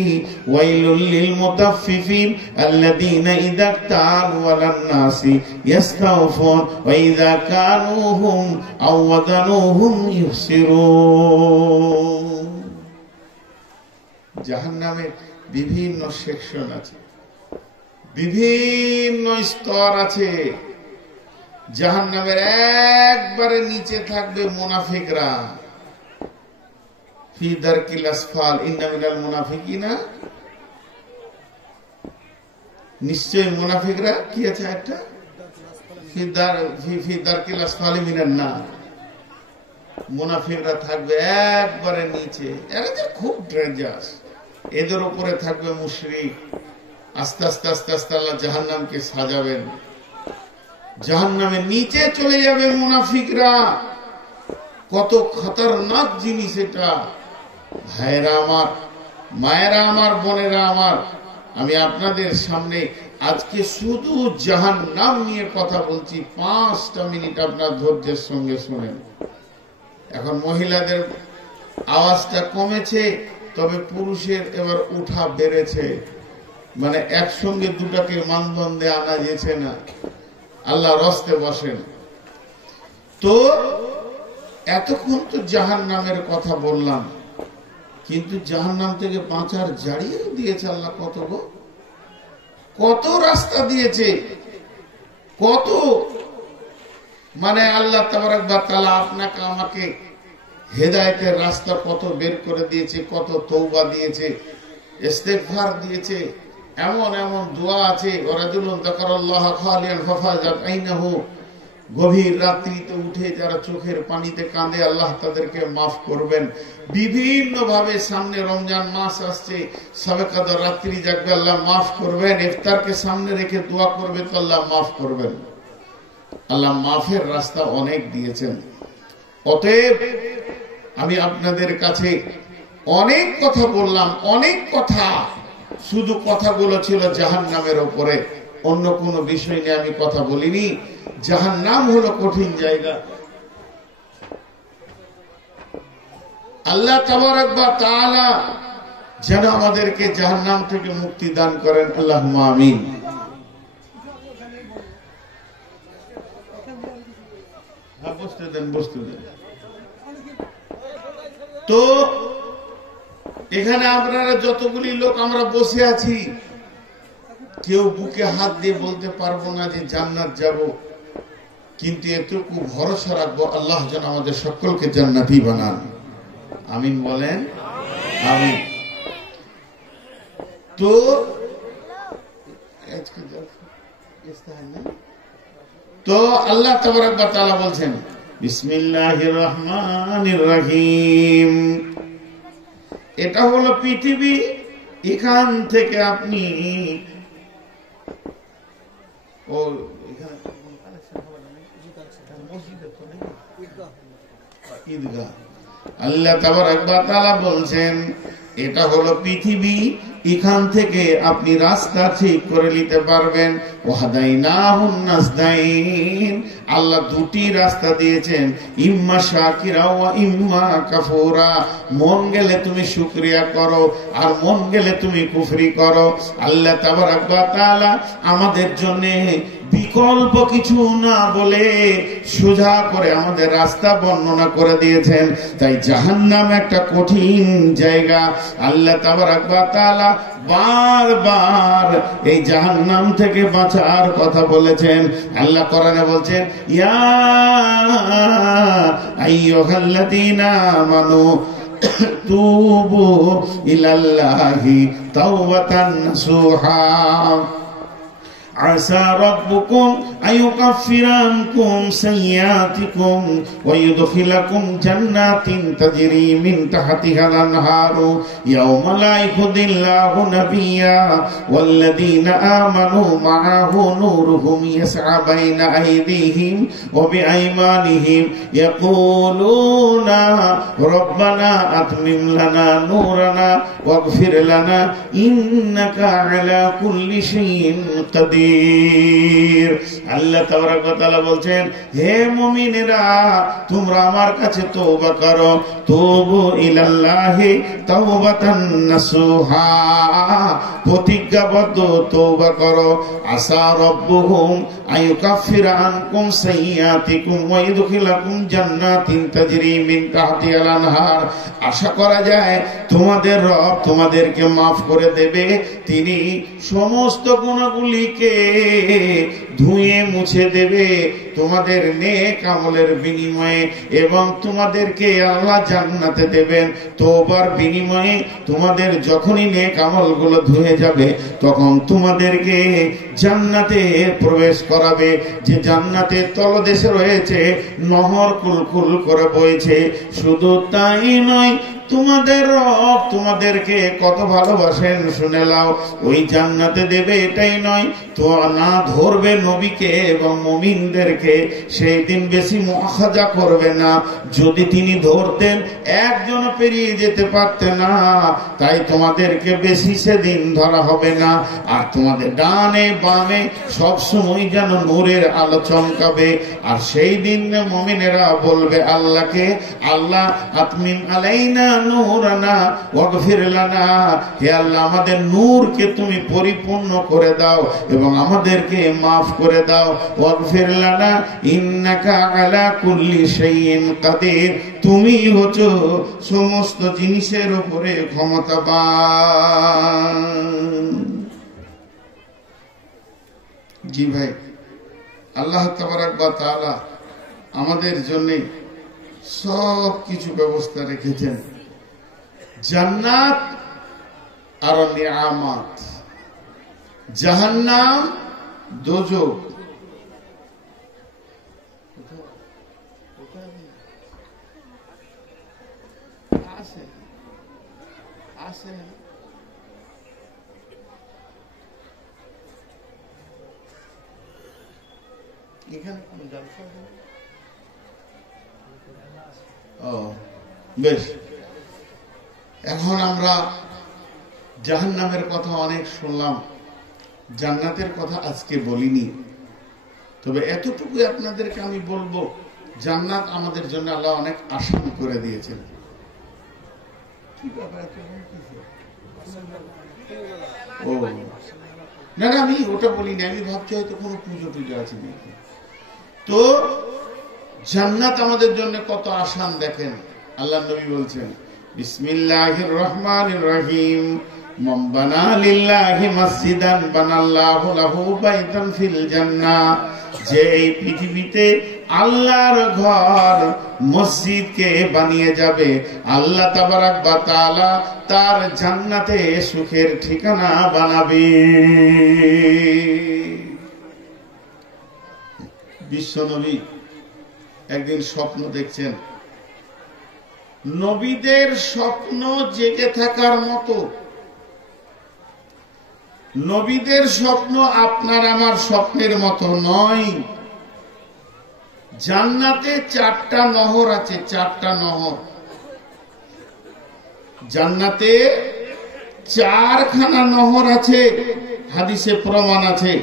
ওয়াইলুল লিল মুতাফফিফিন আল্লাযীনা ইযা তালু আলান নাসি ইসতাওফুন ওয়া ইযা কানুহুম আও ওয়াজানুহুম ইউসিরুন। জাহান্নামে বিভিন্ন সেকশন আছে, বিভিন্ন স্তর আছে। জাহান্নামের একবারে নিচে থাকবে মুনাফিকরা, ফি দারকিল আসফাল ইন্না মিনাল মুনাফিকিনা। নিশ্চয় মুনাফিকরা কি আছে একটা, ফি দারকিল আসফাল মিনান নার। মুনাফিকরা থাকবে একবারে নিচে, এরা যে খুব ডেঞ্জারাস। এদের উপরে থাকবে মুশরিক। আস্তে আস্তে আস্তে আস্তে আল্লাহ জাহান্নামকে সাজাবেন, জাহান্নামের নিচে চলে যাবে মুনাফিকরা। কত খতরনাক জিনিস এটা। ভাইরা আমার, মায়েরা আমার, বোনেরা আমার, আমি আপনাদের সামনে আজকে শুধু জাহান্নাম নিয়ে কথা বলছি। 5টা মিনিট আপনার ধৈর্যের সঙ্গে শুনেন। এখন মহিলাদের আওয়াজটা কমেছে, তবে পুরুষের এবার উঠা বেড়েছে, মানে একসঙ্গে দুটাকে মানবন্ধে আনা যেছে না। আল্লাহ রস্তে বসেন। তো এতক্ষণ তো জাহান্নামের কথা বললাম, কিন্তু জাহান্নাম থেকে বাঁচার জাড়িয়ে দিয়েছে আল্লাহ। কত রাস্তা দিয়েছে, কত, মানে আল্লাহ তাবারক ওয়া তাআলা আপনাকে আমাকে হেদায়েতের রাস্তা কত বের করে দিয়েছে, কত তওবা দিয়েছে, ইস্তেগফার দিয়েছে। এমন এমন দোয়া আছে, ওয়ারাজুলুন যাকারাল্লাহ খালিয়ান ফাফাজাত আইনাহু। গভীর রাত্রিতে উঠে যারা চোখের পানিতে কাঁদে, আল্লাহ তাদেরকে মাফ করবেন। বিভিন্ন ভাবে সামনে রমজান মাস আসছে, সবে কদর রাত্রি জাগবে, আল্লাহ মাফ করবেন। ইফতারকে সামনে রেখে দোয়া করবে তো আল্লাহ মাফ করবেন। আল্লাহ মাফের রাস্তা অনেক দিয়েছেন। অতএব আমি আপনাদের কাছে অনেক কথা বললাম, অনেক কথা, শুধু কথাগুলো ছিল জাহান্নামের উপরে, অন্য কোনো বিষয় নিয়ে আমি কথা বলিনি। জাহান্নাম হলো কঠিন জায়গা। আল্লাহ তাবারক ওয়া তাআলা যেন আমাদেরকে জাহান্নাম থেকে মুক্তি দান করেন, আল্লাহুম্মা আমিন। বসতে দেন, বসতে দেন। তো এখানে আপনারা যতগুলি লোক আমরা বসে আছি, কেউ বুকে হাত দিয়ে বলতে পারবো না যে জান্নাত যাব, কিন্তু এতটুকু ভরসা রাখবো আল্লাহ যেন আমাদের সকলকে জান্নাতি বানান। আমিন বলেন, আমিন। তো আল্লাহ তাবারক ওয়া তাআলা বলছেন, বিসমিল্লাহির রহমানির রহিম। এটা হলো পৃথিবী, এখান থেকে আপনি আল্লাহ তাবারক ওয়া তাআলা বলছেন এটা হলো পৃথিবী, এখান থেকে আপনি রাস্তা ঠিক করে নিতে পারবেন। ওয়াহদাইনাহুন নাসদাইন, আল্লাহ দুটি রাস্তা দিয়েছেন, ইম্মা শাকিরা ওয়া ইম্মা কাফুরা। মন গেলে তুমি শুকরিয়া করো, আর মন গেলে তুমি কুফরি করো। আল্লাহ তাবারক ওয়া তাআলা আমাদের জন্য বিকল্প কিছু না বলে সোজা করে আমাদের রাস্তা বর্ণনা করে দিয়েছেন। তাই জাহান্নাম একটা কঠিন জায়গা। আল্লাহ তাবারক ওয়া তাআলা বারবার এই জাহান্নাম থেকে বাঁচার কথা বলেছেন। আল্লাহ কোরআনে বলছেন, ইয়া আইয়ুহাল্লাযীনা আমানু তুবু ইলাল্লাহি তাওবাতান নাসুহা। عسى ربكم أن يكفر عنكم سيئاتكم ويدخلكم جنات تجري من تحتها الأنهار يوم لا يخزي الله نبيا والذين آمنوا معه نورهم يسعى بين أيديهم وبأيمانهم يقولون ربنا أتمم لنا نورنا واغفر لنا إنك على كل شيء قدير। আল্লাহ তাবারক ওয়া তাআলা বলছেন, হে মুমিনেরা, তোমরা আমার কাছে তওবা করো, তুবু ইলাল্লাহি তাওবাতান নাসুহা, প্রতিজ্ঞাবদ্ধ তওবা করো। আসা রব্বুহুম আইয়ুকাফিরা আনকুম সাইয়্যাতিকুম ওয়া ইদখিলাকুম জান্নাতিন তাজরি মিন তাহতিহাল আনহার, আশা করা যায় তোমাদের রব তোমাদেরকে মাফ করে দেবে, তিনি সমস্ত গুনাহগুলিকে ধুয়ে মুছে দেবে তোমাদের নেক আমলের বিনিময়ে, এবং তোমাদেরকে আল্লাহ জান্নাতে দেবেন তওবার বিনিময়ে। তোমাদের যখনই নেক আমলগুলো ধুয়ে যাবে তখন তোমাদেরকে জান্নাতে প্রবেশ করাবে, যে জান্নাতের তলদেশে রয়েছে নহর কুলকুল করে বইছে। শুধু তাই নয়, তোমাদের রব তোমাদেরকে কত ভালোবাসেন শুনে নাও। ওই জান্নাতে দেবে এটাই নয়, তো না ধরবে নবীকে এবং মুমিনদেরকে, সেই দিন বেশি মুআখাজা করবে না। যদি তিনি ধরতেন একজন পেরিয়ে যেতে পারতেন না, তাই তোমাদেরকে বেশি সেদিন ধরা হবে না। আর তোমাদের ডানে বামে সবসময় যেন নূরের আলো চমকাবে। আর সেই দিন মুমিনেরা বলবে আল্লাহকে, আল্লাহ আতমিম আলাইনা নূরানা ওয়াগফির লানা, হে আল্লাহ আমাদের নূরকে তুমি পরিপূর্ণ করে দাও এবং আমাদেরকে মাফ করে দাও। ওয়াগফির লানা ইন্নাকা আলা কুল্লি শাইইন কাদির, তুমি হচ্ছো সমস্ত জিনিসের উপরে ক্ষমতাবান। জি ভাই, আল্লাহ তাবারক ওয়া তাআলা আমাদের জন্য সব কিছু ব্যবস্থা রেখেছেন, জান্নাত আর নিয়ামত, জাহান্নাম, দোজখ। এখানে বেশ, এখন আমরা জাহান্নামের কথা অনেক শুনলাম, জান্নাতের কথা আজকে বলিনি। তবে এতটুকু আপনাদেরকে আমি বলবো, জান্নাত আমাদের জন্য আল্লাহ অনেক আসান করে দিয়েছেন। ও না না, আমি ওটা বলিনি, আমি ভাবছি হয়তো কোনো পুজো টুজো আছে নাকি। তো জান্নাত আমাদের জন্য কত আসান দেখেন। আল্লাহ নবী বলছেন, বিসমিল্লাহির রহমানির রহিম, মান বানা লিল্লাহি মসজিদান বানাল্লাহু লাহু বাইতান ফিল জান্নাহ, যে এই পৃথিবীতে আল্লাহর ঘর মসজিদকে বানিয়ে যাবে, আল্লাহ তাবারক ওয়া তাআলা তার জান্নাতে সুখের ঠিকানা বানাবে। বিশ্বনবী একদিন স্বপ্ন দেখছেন, নবীদের স্বপ্ন জেগে থাকার মতো। নবীদের স্বপ্ন আপনার আমার স্বপ্নের মতো নয়। জান্নাতে 4টা নহর আছে, 4টা নহর। জান্নাতে 4খানা নহর আছে, হাদিসে প্রমাণ আছে।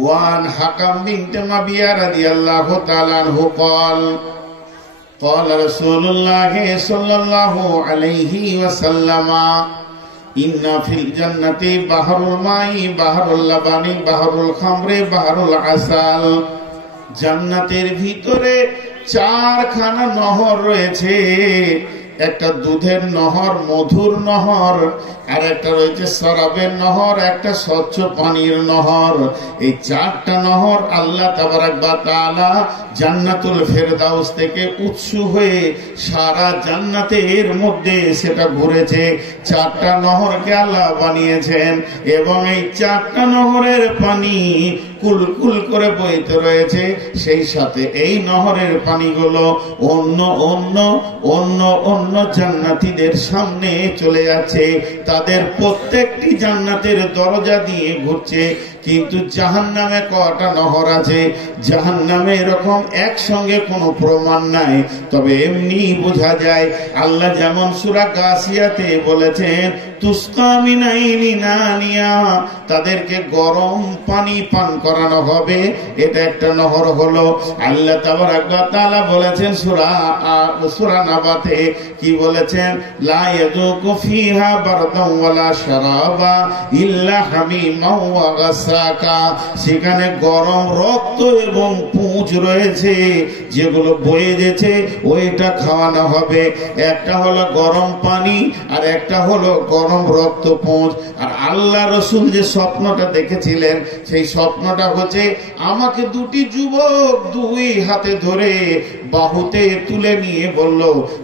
ওয়ান হাকাম বিনতে মাবিয়া রাদিয়াল্লাহু তাআলা আনহু قال قال رسول الله صلى الله عليه وسلم إن في الجنة بحر الماء بحر اللبن بحر الخمر بحر العسل, জান্নাতের ভিতরে 4খানা নহর রয়েছে। একটা দুধের নহর, মধুর নহর, আর একটা রয়েছে শরাবের নহর, একটা স্বচ্ছ পানির নহর। এই চারটা নহর আল্লাহ তাবারাক ওয়া তাআলা জান্নাতুল ফেরদাউস থেকে উৎসু হয়ে সারা জান্নাতের মধ্যে সেটা ঘুরেছে। চারটা নহরকে আল্লাহ বানিয়েছেন এবং এই চারটা নহরের পানি কুলকুল করে বইতে রয়েছে। সেই সাথে এই নহরের পানিগুলো অন্য অন্য অন্য অন্য জান্নাতীদের সামনে চলে যাচ্ছে, তাদের প্রত্যেকটি জান্নাতের দরজা দিয়ে ঘুরছে। কিন্তু জাহান্নামে কয়টা নহর আছে? জাহান্নামে এরকম একসঙ্গে কোনো প্রমাণ নাই, তবে এমনি বোঝা যায়। আল্লাহ যেমন সূরা গাসিয়াতে বলেছেন, তুসকা মিন আইনিন আনিয়া, তাদেরকে গরম পানি পান করানো হবে, এটা একটা নহর হলো। আল্লাহ তাবারাক ওয়া তাআলা বলেছেন সূরা নাবাতে, কি বলেছেন? লা ইয়াযুকু ফিহা বারদান ওয়ালা শারাবা ইল্লা হামিমান ওয়া গাসাকা, সেখানে গরম রক্ত এবং পুঁজ রয়েছে যেগুলো বয়ে যেছে, ওইটা খাওয়ানো হবে। একটা হলো গরম পানি আর একটা হলো গরম রক্ত পুঁজ। আর আল্লাহ রাসূল যে স্বপ্নটা দেখেছিলেন, সেই স্বপ্নটা হচ্ছে আমাকে দুটি যুবক দুই হাতে ধরে বাহুতে তুলে নিয়ে বলল,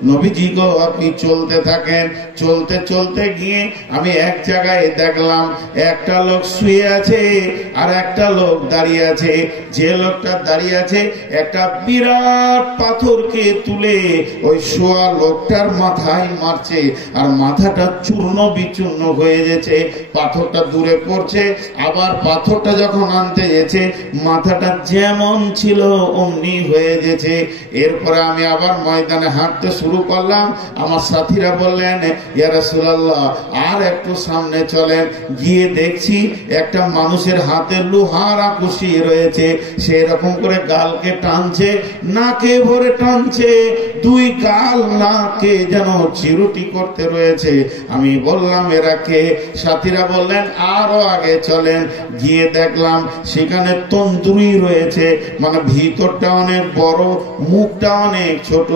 নবীজি গো আপনি চলতে থাকেন। চলতে চলতে গিয়ে আমি এক জায়গায় দেখলাম একটা লোক শুয়ে আছে আর একটা লোক দাঁড়িয়ে আছে। যে লোকটা দাঁড়িয়ে আছে একটা বিরাট পাথরকে তুলে ওই শোয়া লোকটার মাথায় মারছে, আর মাথাটা চূর্ণ বিচূর্ণ হয়ে গেছে, পাথরটা দূরে পড়ছে। আবার পাথরটা যখন আনতে গেছে, মাথাটা যেমন ছিল অমনি হয়ে গেছে। এরপরে আমি আবার ময়দানে হাঁটতে শুরু করলাম। আমার সাথীরা বললেন, ইয়া রাসূলুল্লাহ আর একটু সামনে চলেন। গিয়ে দেখছি একটা মানুষের হাতে লোহার আকুশি রয়েছে, সেরকম করে গালকে টানছে, নাকে ভরে টানছে, দুই গাল নাকে যেন চিরুটি করতে রয়েছে। আমি বললাম এরা কে? সাথীরা বললেন আরো আগে চলেন। গিয়ে দেখলাম সেখানে তন্দুরি রয়েছে, মানে ভিতরটা অনেক বড়, মুখটা অনেক ছোট,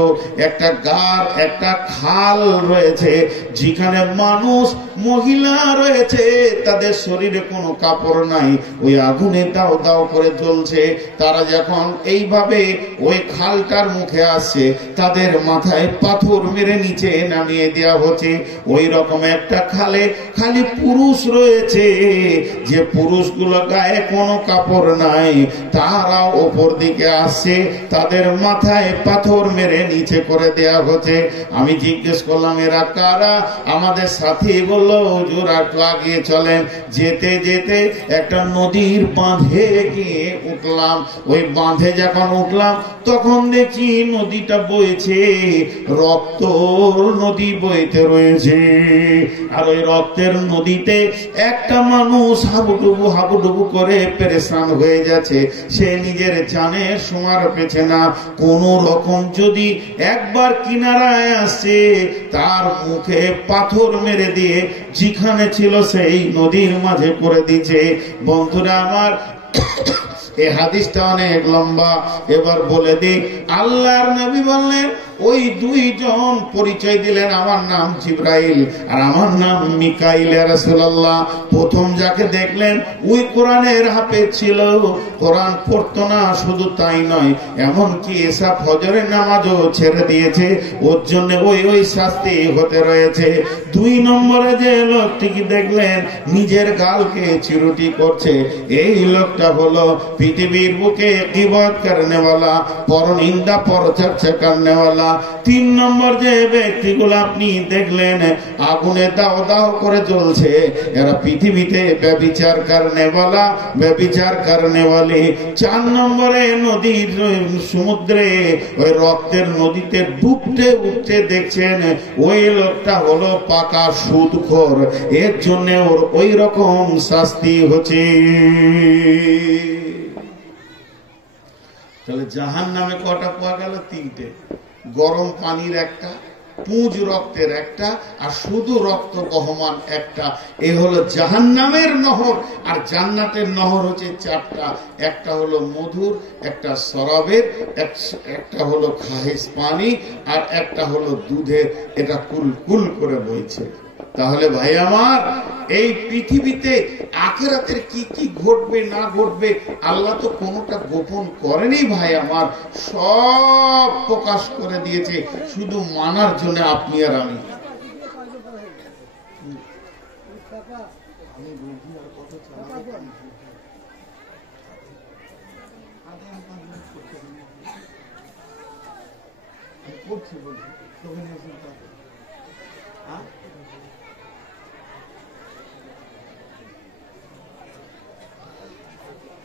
একটা গার একটা খাল রয়েছে যেখানে মানুষ মহিলা রয়েছে, তাদের শরীরে কোনো কাপড় নাই, ওই আগুনে দাও দাও করে জ্বলছে। তারা যখন এইভাবে ওই খালটার মুখে আসছে, তাদের মাথায় পাথর মেরে নিচে নামিয়ে দেওয়া হচ্ছে। ওই রকম একটা খালে খালি পুরুষ রয়েছে, যে পুরুষগুলো গায়ে কোনো কাপড় নাই, তারা ওপর দিকে আসছে, তাদের মাথায় পাথর মেরে নিচে করে দেয়া হচ্ছে। আমি জিজ্ঞেস করলাম এরা কারা? আমাদের সাথী বলল, হুজুর একটু আগিয়ে চলেন। যেতে যেতে একটা নদীর বাঁধে গিয়ে উঠলাম। ওই বাঁধে যখন উঠলাম তখন দেখি নদীটা বইছে, রক্ত নদী বইতে রয়েছে। আর ওই রক্তের নদীতে একটা মানুষ হাবুডুবু হাবুডুবু করে পেরেশান হয়ে যাচ্ছে। সে নিজের জানের সীমার পেছে না, কোন রকম যদি একবার কিনারায় আসছে, তার মুখে পাথর মেরে দিয়ে যেখানে ছিল সেই নদীর মাঝে করে দিচ্ছে। বন্ধুরা আমার, এই হাদিসটা অনেক লম্বা, এবার বলে দিই। আল্লাহর নবী বললেন, ওই দুইজন পরিচয় দিলেন, আমার নাম জিবরাইল আর আমার নাম মিকাইল। ইয়া রাসূলুল্লাহ, প্রথম যাকে দেখলেন ওই কোরআনের হাফেজ ছিল, কোরআন পড়তো না, শুধু তাই নয়, এমনকি এসা ফজরের নামাজও ছেড়ে দিয়েছে, ওর জন্য ওই শাস্তি হতে রয়েছে। দুই নম্বরে যে লোকটিকে দেখলেন নিজের গালকে চিরুটি করছে, এই লোকটা হলো পৃথিবীর বুকে গীবত করনেওয়ালা, পরনিন্দা পরচর্চা করনেওয়ালা। তিন নম্বর যে ব্যক্তিগুলো আপনি দেখলেন আগুনে দাও দাও করে জ্বলছে, এরা পৃথিবীতে ব্যভিচার করনেওয়ালা, ব্যভিচার করনেওয়ালি। চার নম্বরে নদীর সমুদ্রে ওই রক্তের নদীতে ডুবতে উঠতে দেখছেন, ওই লোকটা হলো পাকা সুদখোর, এর জন্য ওর ওই রকম শাস্তি হচ্ছে। তাহলে জাহান্নামে কটা পাওয়া গেল? তিনটে। গরম পানির একটা, পুঁজ রক্তের একটা, আর শুধু রক্ত বহমান একটা। এই হলো জাহান্নামের নহর। আর জান্নাতের নহর হচ্ছে চারটা। একটা হলো মধুর, একটা শরাবের, একটা হলো খাহিস পানি, আর একটা হলো দুধের। এটা কুল কুল করে বইছে। তাহলে ভাই আমার, এই পৃথিবীতে আখিরাতের কি কি ঘটবে না ঘটবে আল্লাহ তো কোনোটা গোপন করেনি ভাই আমার, সব প্রকাশ করে দিয়েছে, শুধু মানার জন্য আপনি আর আমি।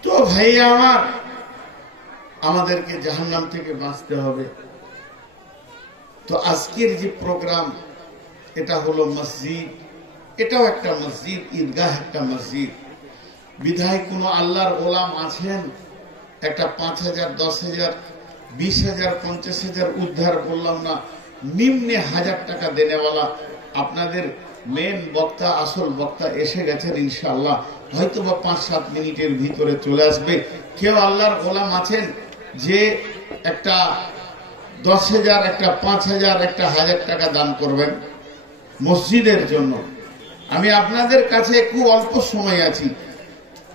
তো ভাই আমার, আমাদেরকে জাহান্নাম থেকে বাঁচতে হবে। তো আজকের যে প্রোগ্রাম, এটা হলো মসজিদ, এটাও একটা মসজিদ, ঈদগাহ একটা মসজিদ। বিধায় কোন আল্লাহর গোলাম আছেন, একটা 5,000, 10,000, 20,000, 50,000 উদ্ধার বললাম না, নিম্নে 1000 টাকা দেনেওয়ালা আপনাদের মেন বক্তা, আসল বক্তা এসে গেছেন ইনশাআল্লাহ। হয়তো বা 5-7 মিনিটের ভিতরে চলে আসবে। কেউ আল্লাহর গোলাম আছেন যে একটা 10,000, একটা 5,000, একটা 1000 টাকা দান করবেন মসজিদের জন্য? আমি আপনাদের কাছে খুব অল্প সময় আছি।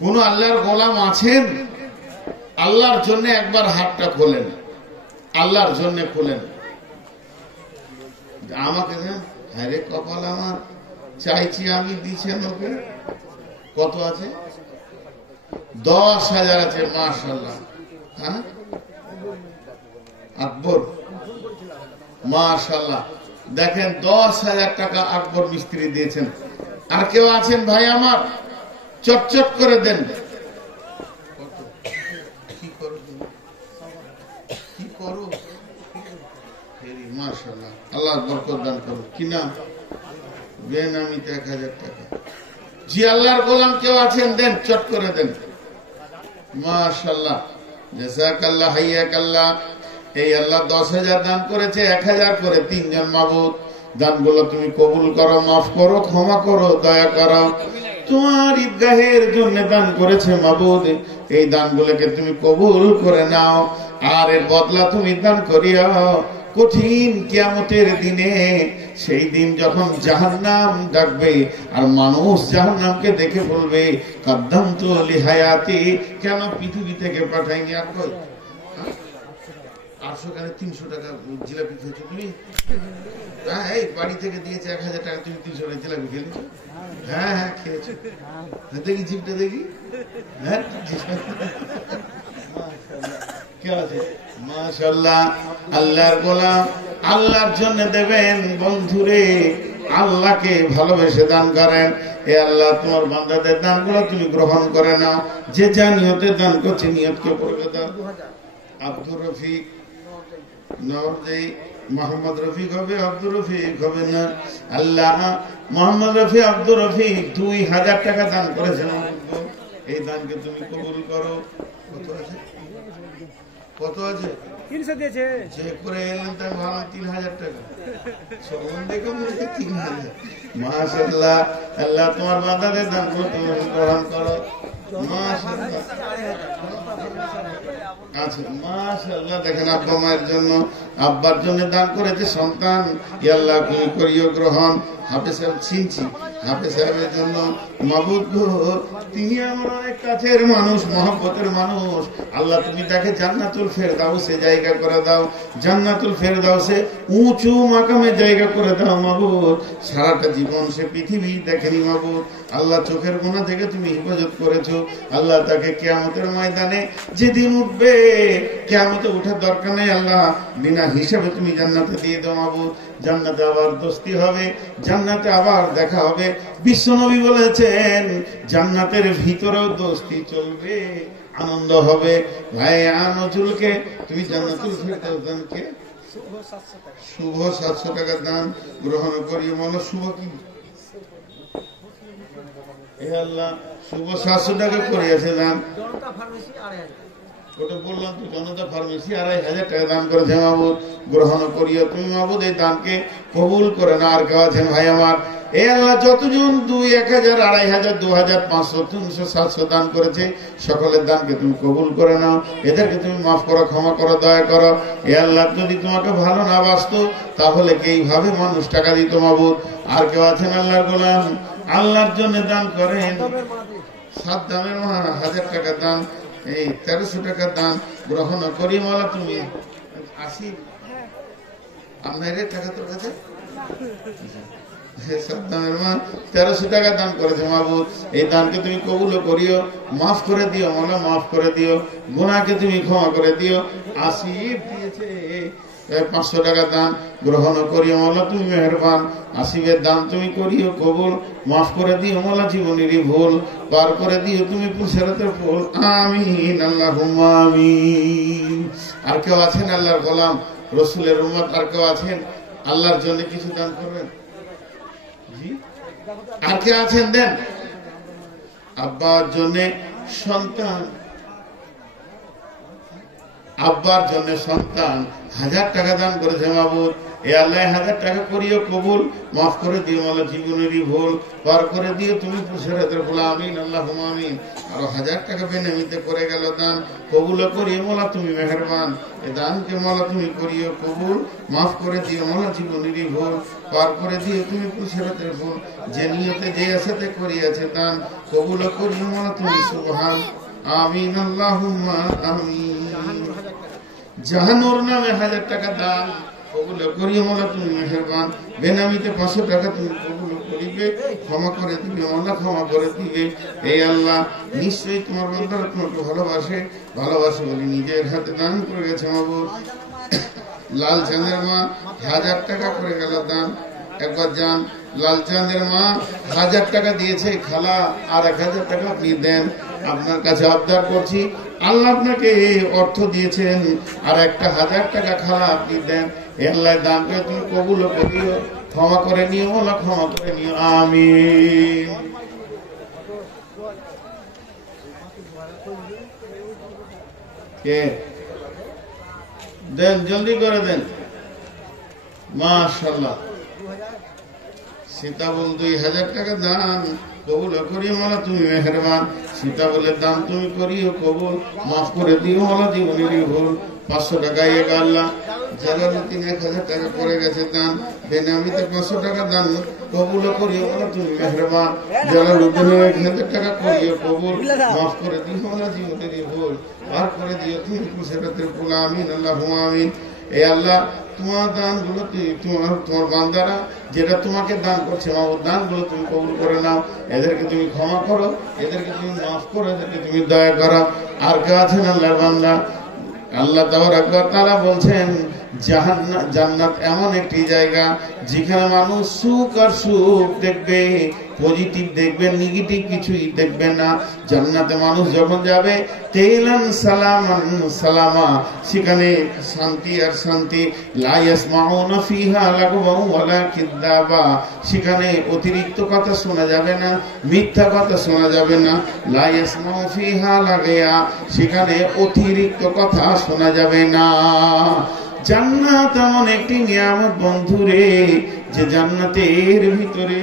কোন আল্লাহর গোলাম আছেন? আল্লাহর জন্য একবার হাতটা খোলেন, আল্লাহর জন্য খোলেন। আমাকে আরে কপাল আমার, চাইছি আমি, দিচ্ছেন ওকে। কত আছে? 10,000 আছে, মাশাআল্লাহ। হ্যাঁ, আকবর, মাশাআল্লাহ। দেখেন 10,000 টাকা আকবর মিস্ত্রি দিয়েছেন। আর কেউ আছেন ভাই আমার? চটচট করে দেন। কি করো? মাশাআল্লাহ, আল্লাহ বরকত দান করুন। কি নাম? বেনামিতে 1000 টাকা। জি, আল্লাহর গোলাম কেউ আছেন? দেন, চট করে দেন। মাশাআল্লাহ, জাযাকাল্লাহ, হাইয়াকাল্লাহ। এই আল্লাহ 10,000 দান করেছে, 1000 করে 3 জন মাবুদ। দানগুলো তুমি কবুল করো, মাফ করো, ক্ষমা করো, দয়া করো। তোমার ঈদগাহের জন্য দান করেছে মাবুদ, এই দানগুলোকে তুমি কবুল করে নাও। আর এর বদলা তুমি দান করিও কঠিন কিয়ামতের দিনে। সেই দিন যখন জাহান্নাম ডাকবে আর মানুষ জাহান্নামকে দেখে বলবে, কাদ্দামতু লিহায়াতি, কেন পৃথিবী থেকে পাঠাইনি? আর কই 800 টাকা 300 টাকা জিলাপি খেয়েছো তুমি? হ্যাঁ, এই বাড়ি থেকে দিয়েছে 1000 টাকা, তুমি 300 টাকা জিলাপি খেয়েছো? হ্যাঁ হ্যাঁ খেয়েছো। দেখি জিপটা দেখি। হ্যাঁ, কে আছে? মাশাআল্লাহ, আল্লাহর গোলাম আল্লাহর জন্য দেবেন। বন্ধুরে, আল্লাহকে ভালোবেসে দান করেন। এ আল্লাহ, তোমার বান্দাদের দানগুলো তুমি গ্রহণ করে নাও। যে যা নিয়তে দান করছে, নিয়তকে পড়বে দাও। আব্দুর রফিক নওয়াজী, মোহাম্মদ রফিক হবে, আব্দুর রফিক হবে না। আল্লাহ, মোহাম্মদ রফি, আব্দুর রফিক 2000 টাকা দান করেছেন। এই দানকে তুমি কবুল করো। কত আছে? কত আছে? 300 দিয়েছে। চেক করে এলেন তাই ভালো, 3000 টাকা। সবন দেখে মনে 3000। মাশাআল্লাহ, আল্লাহ তোমার বান্দাদের দানগুলো তুমি গ্রহণ করো। মাশাআল্লাহ, আচ্ছা, মাশাআল্লাহ। দেখেন, আব্বা মায়ের জন্য, আব্বার জন্য দান করেছে সন্তান। আল্লাহ তুমি করিও গ্রহণ। হাফেজ সাহেব চিনছি, হাফেজ সাহেবের জন্য মাবুদ গো, তিনি আমার অনেক কাছের মানুষ, মহব্বতের মানুষ। আল্লাহ তুমি তাকে জান্নাতুল ফেরদাউসে জায়গা করে দাও। জান্নাতুল ফেরদাউসে উঁচু মাকামে জায়গা করে দাও মাবুদ। সারাটা জীবন সে পৃথিবী দেখেনি মাবুদ। আল্লাহ, চোখের গুনাহ থেকে তুমি হেফাজত করেছো। আল্লাহ, তাকে কিয়ামতের ময়দানে যেদিন উঠবে, কিয়ামতে উঠার দরকার নেই আল্লাহ, বিনা হিসাবে তুমি জান্নাতে দিয়ে দাও মাবুদ। জান্নাতে আবার দোস্তি হবে, জান্নাতে আবার দেখা হবে। বিশ্বনবী বলেছেন, জান্নাতের ভিতরেও দোস্তি চলবে, আনন্দ হবে। ভাই নজরুলকে তুমি জান্নাতুল ফেরদাউস দানকে শুভ 700 টাকা দান গ্রহণ করি। মনে শুভ কি? এ আল্লাহ, শুভ 700 টাকা করিয়াছে দান। ওটা বললাম তো, জনতা ফার্মেসি 2,500 টাকা দান করেছে মাহবুব, গ্রহণ করিও তুমি মাহবুব, এই দানকে কবুল করে না। আর কেউ আছেন ভাই আমার? এ আল্লাহ যতজন 2, 1,000, 2,500, 2,000, 500, 300, 700 দান করেছে, সকলের দানকে তুমি কবুল করে নাও, এদেরকে তুমি মাফ করো, ক্ষমা করো, দয়া করো। এ আল্লাহ যদি তোমাকে ভালো না বাসতো তাহলে কি এইভাবে মানুষ টাকা দিত মাহবুব? আর কেউ আছেন আল্লাহর গোলাম, আল্লাহর জন্য দান করেন, সাদ্দামের মা 1,000 টাকা দান, এই 1300 টাকা দান গ্রহণ করি মালা তুমি। 80 আপনার টাকা তোর কাছে? সাদ্দামের মা 1300 টাকা দান করেছে মাহবুব, এই দানকে তুমি কবুল করিও, মাফ করে দিও মালা, মাফ করে দিও, গুনাহকে তুমি ক্ষমা করে দিও। 80 দিয়েছে, 500 টাকা দান গ্রহণ করিও মালা তুমি মেহেরবান, 80 দান তুমি করিও কবুল, মাফ করে দিও মালা জীবনেরই ভুল, পার করে দিও তুমি পুরসেরাতের ফুল। আমিন আল্লাহুম্মা আমিন। আর কেউ আছেন আল্লাহর গোলাম, রসুলের উম্মত? আর কেউ আছেন আল্লাহর জন্য কিছু দান করবেন? জি, আর কে আছেন? দেন। আব্বার জন্য সন্তান, আব্বার জন্য সন্তান 1000 টাকা দান করেছে মাহবুব, এ আল্লাহ 1000 টাকা করিও কবুল, মাফ করে দিও মালা জীবনেরই ভুল, পার করে দিও তুমি পুরসেরাতের ফুল। আমিন আল্লাহুম্মা আমিন। আর 1000 টাকা বেনামিতে করে গেল দান, কবুল করিও মালা তুমি মেহেরবান, এ দানকে মালা তুমি করিও কবুল, মাফ করে দিও মালা জীবনেরই ভুল, পার করে দিও তুমি পুরসেরাতের ফুল। যে নিয়তে যে আসাতে করিয়াছে দান, কবুল করিও মালা তুমি সুবহান। আমিন আল্লাহুম্মা আমিন। জাহানুর নামে 1000 টাকা দান, কবুল করিও মালা তুমি মেহেরবান, বেনামিতে 500 টাকা তুমি কবুল করিবে, ক্ষমা করে দিবে মালা, ক্ষমা করে দিবে। এই আল্লাহ নিশ্চয়ই তোমার বান্দারা তোমাকে ভালোবাসে, ভালোবাসে বলে নিজের হাতে দান করে গেছে মাহবুব। লাল চাঁদের মা 1000 টাকা করে গেল দান। একবার যান, লাল চাঁদের মা 1000 টাকা দিয়েছে, খালা আর 1000 টাকা আপনি দেন, আপনার কাছে আবদার করছি, আল্লাহ আপনাকে এই অর্থ দিয়েছেন, আর একটা 1000 টাকা খালা আপনি দেন। আল্লাহ দানকে তুমি কবুল করিও, ক্ষমা করে নিও মালা, ক্ষমা করে নিও। আমিন। কে দেন, জলদি করে দেন। মাশাআল্লাহ। সীতা বল 2000 টাকা দান, কবুল করিও মালা তুমি মেহেরবান, সীতা বলে দান তুমি করিও কবুল, মাফ করে দিও মালা জীবনেরই ভুল। 500 টাকা এক আল্লাহ, জালালউদ্দিন 1000 টাকা করে গেছে দান, বেনামিতে 500 টাকা দান, কবুল করিও মালা তুমি মেহেরবান, জালালউদ্দিন 1000 টাকা করিও কবুল, মাফ করে দিও মালা জীবনেরই ভুল, পার করে দিও তুমি পুরসেরাতের ফুল। আমিন আল্লাহুম্মা আমিন। এ আল্লাহ তোমার দান গুলো, তোমার বান্দারা যেটা তোমাকে দান করছে মাহবুব, দান গুলো তুমি কবুল করে নাও, এদেরকে তুমি ক্ষমা করো, এদেরকে তুমি মাফ করো, এদেরকে তুমি দয়া করো। আর কে আছেন আল্লাহর বান্দা? আল্লাহ তাআলা বলছেন জান্নাত এমন একটি জায়গা যেখানে মানুষ সুখ আর সুখ দেখবে, পজিটিভ দেখবে, নেগেটিভ কিছুই দেখবে না। জান্নাতে মানুষ যখন যাবে তেলান সালামান সালামা, সেখানে শান্তি আর শান্তি। লা ইয়াসমাউনা ফিহা লাগওয়ান ওয়ালা কিযাবা, সেখানে অতিরিক্ত কথা শোনা যাবে না, মিথ্যা কথা শোনা যাবে না। লা ইয়াসমাউ ফিহা লাগওয়া, সেখানে অতিরিক্ত কথা শোনা যাবে না। জান্নাত এমন একটি নিয়ামত বন্ধুরে, যে জান্নাতের ভিতরে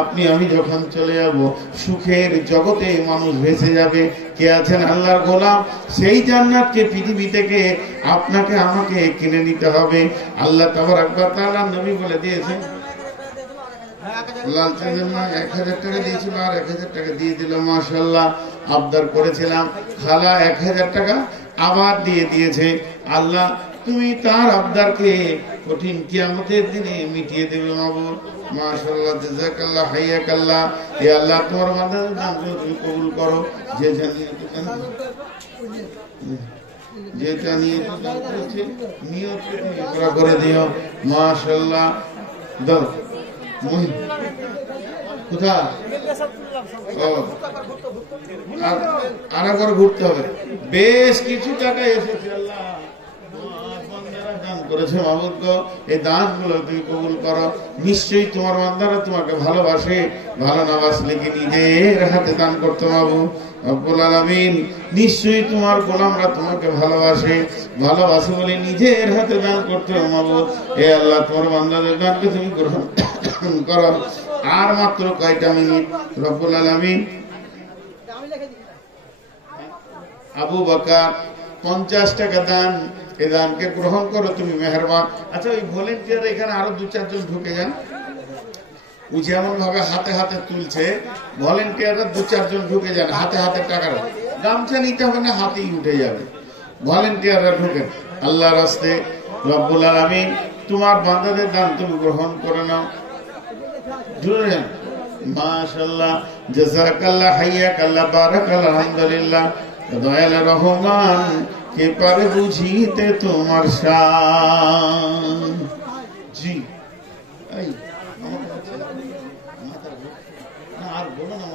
আপনি আমি যখন চলে যাব, সুখের জগতে মানুষ ভেসে যাবে। কে আছেন আল্লাহর গোলাম? সেই জান্নাতকে পৃথিবী থেকে আপনাকে আমাকে কিনে নিতে হবে। আল্লাহ তাবারাক ওয়া তাআলা নবী বলে দিয়েছেন, লাল চাঁদের মা 1000 টাকা দিয়েছিল, আর 1000 টাকা দিয়ে দিল। মাশাআল্লাহ। আবদার করেছিলাম, খালা 1000 টাকা আবার দিয়ে দিয়েছে। আল্লাহ তুমি তার আবদারকে কঠিন কিয়ামতের দিনে মিটিয়ে দেবে মাহবুব। মাশাআল্লাহ, জাযাকাল্লাহ, হাইয়াকাল্লাহ। হে আল্লাহ তোমার বান্দাদের দানকে তুমি কবুল করো, যেটা নিয়ে দান করেছে নিয়তকে তুমি পুরা করে দিও। মাশাআল্লাহ। দাও কোথা? আর একবার ঘুরতে হবে। বেশ কিছু টাকা এসেছে, আল্লাহ দান করেছে মাবুদ গো, এই দানগুলো তুমি কবুল করো। নিশ্চয়ই তোমার বান্দারা তোমাকে ভালোবাসে, ভালো না বাসলে কি নিজের হাতে দান করতে মাবুদ রব্বুল আলামিন। নিশ্চয়ই তোমার গোলামরা তোমাকে ভালোবাসে, ভালোবাসে বলে নিজের হাতে দান করতে মাবুদ। এ আল্লাহ, তোমার বান্দাদের দানকে তুমি গ্রহণ করো। আর মাত্র কয়টা মিনিট রব্বুল আলামিন। আবু বকর 50 টাকা দান, এই দানকে গ্রহণ করো তুমি মেহেরবান। আচ্ছা, ওই ভলেন্টিয়ার এখানে আরো 2-4 জন ঢুকে যান। ও যেমন ভাবে হাতে হাতে তুলছে, ভলেন্টিয়াররা 2-4 জন ঢুকে যান, হাতে হাতে টাকা। গামছা নিতে হবে না, হাতেই উঠে যাবে। ভলেন্টিয়াররা ঢুকেন আল্লাহর রাস্তে। রব্বুল আলামিন, তোমার বান্দাদের দান তুমি গ্রহণ করে নাও। জুড়ে মাশাআল্লাহ, জাযাকাল্লাহ, হাইয়াকাল্লাহ, বারাকাল্লাহ, আলহামদুলিল্লাহ। দয়াল রহমান, কে পারে বুঝিতে তোমার শান। জি এই আর বলো না।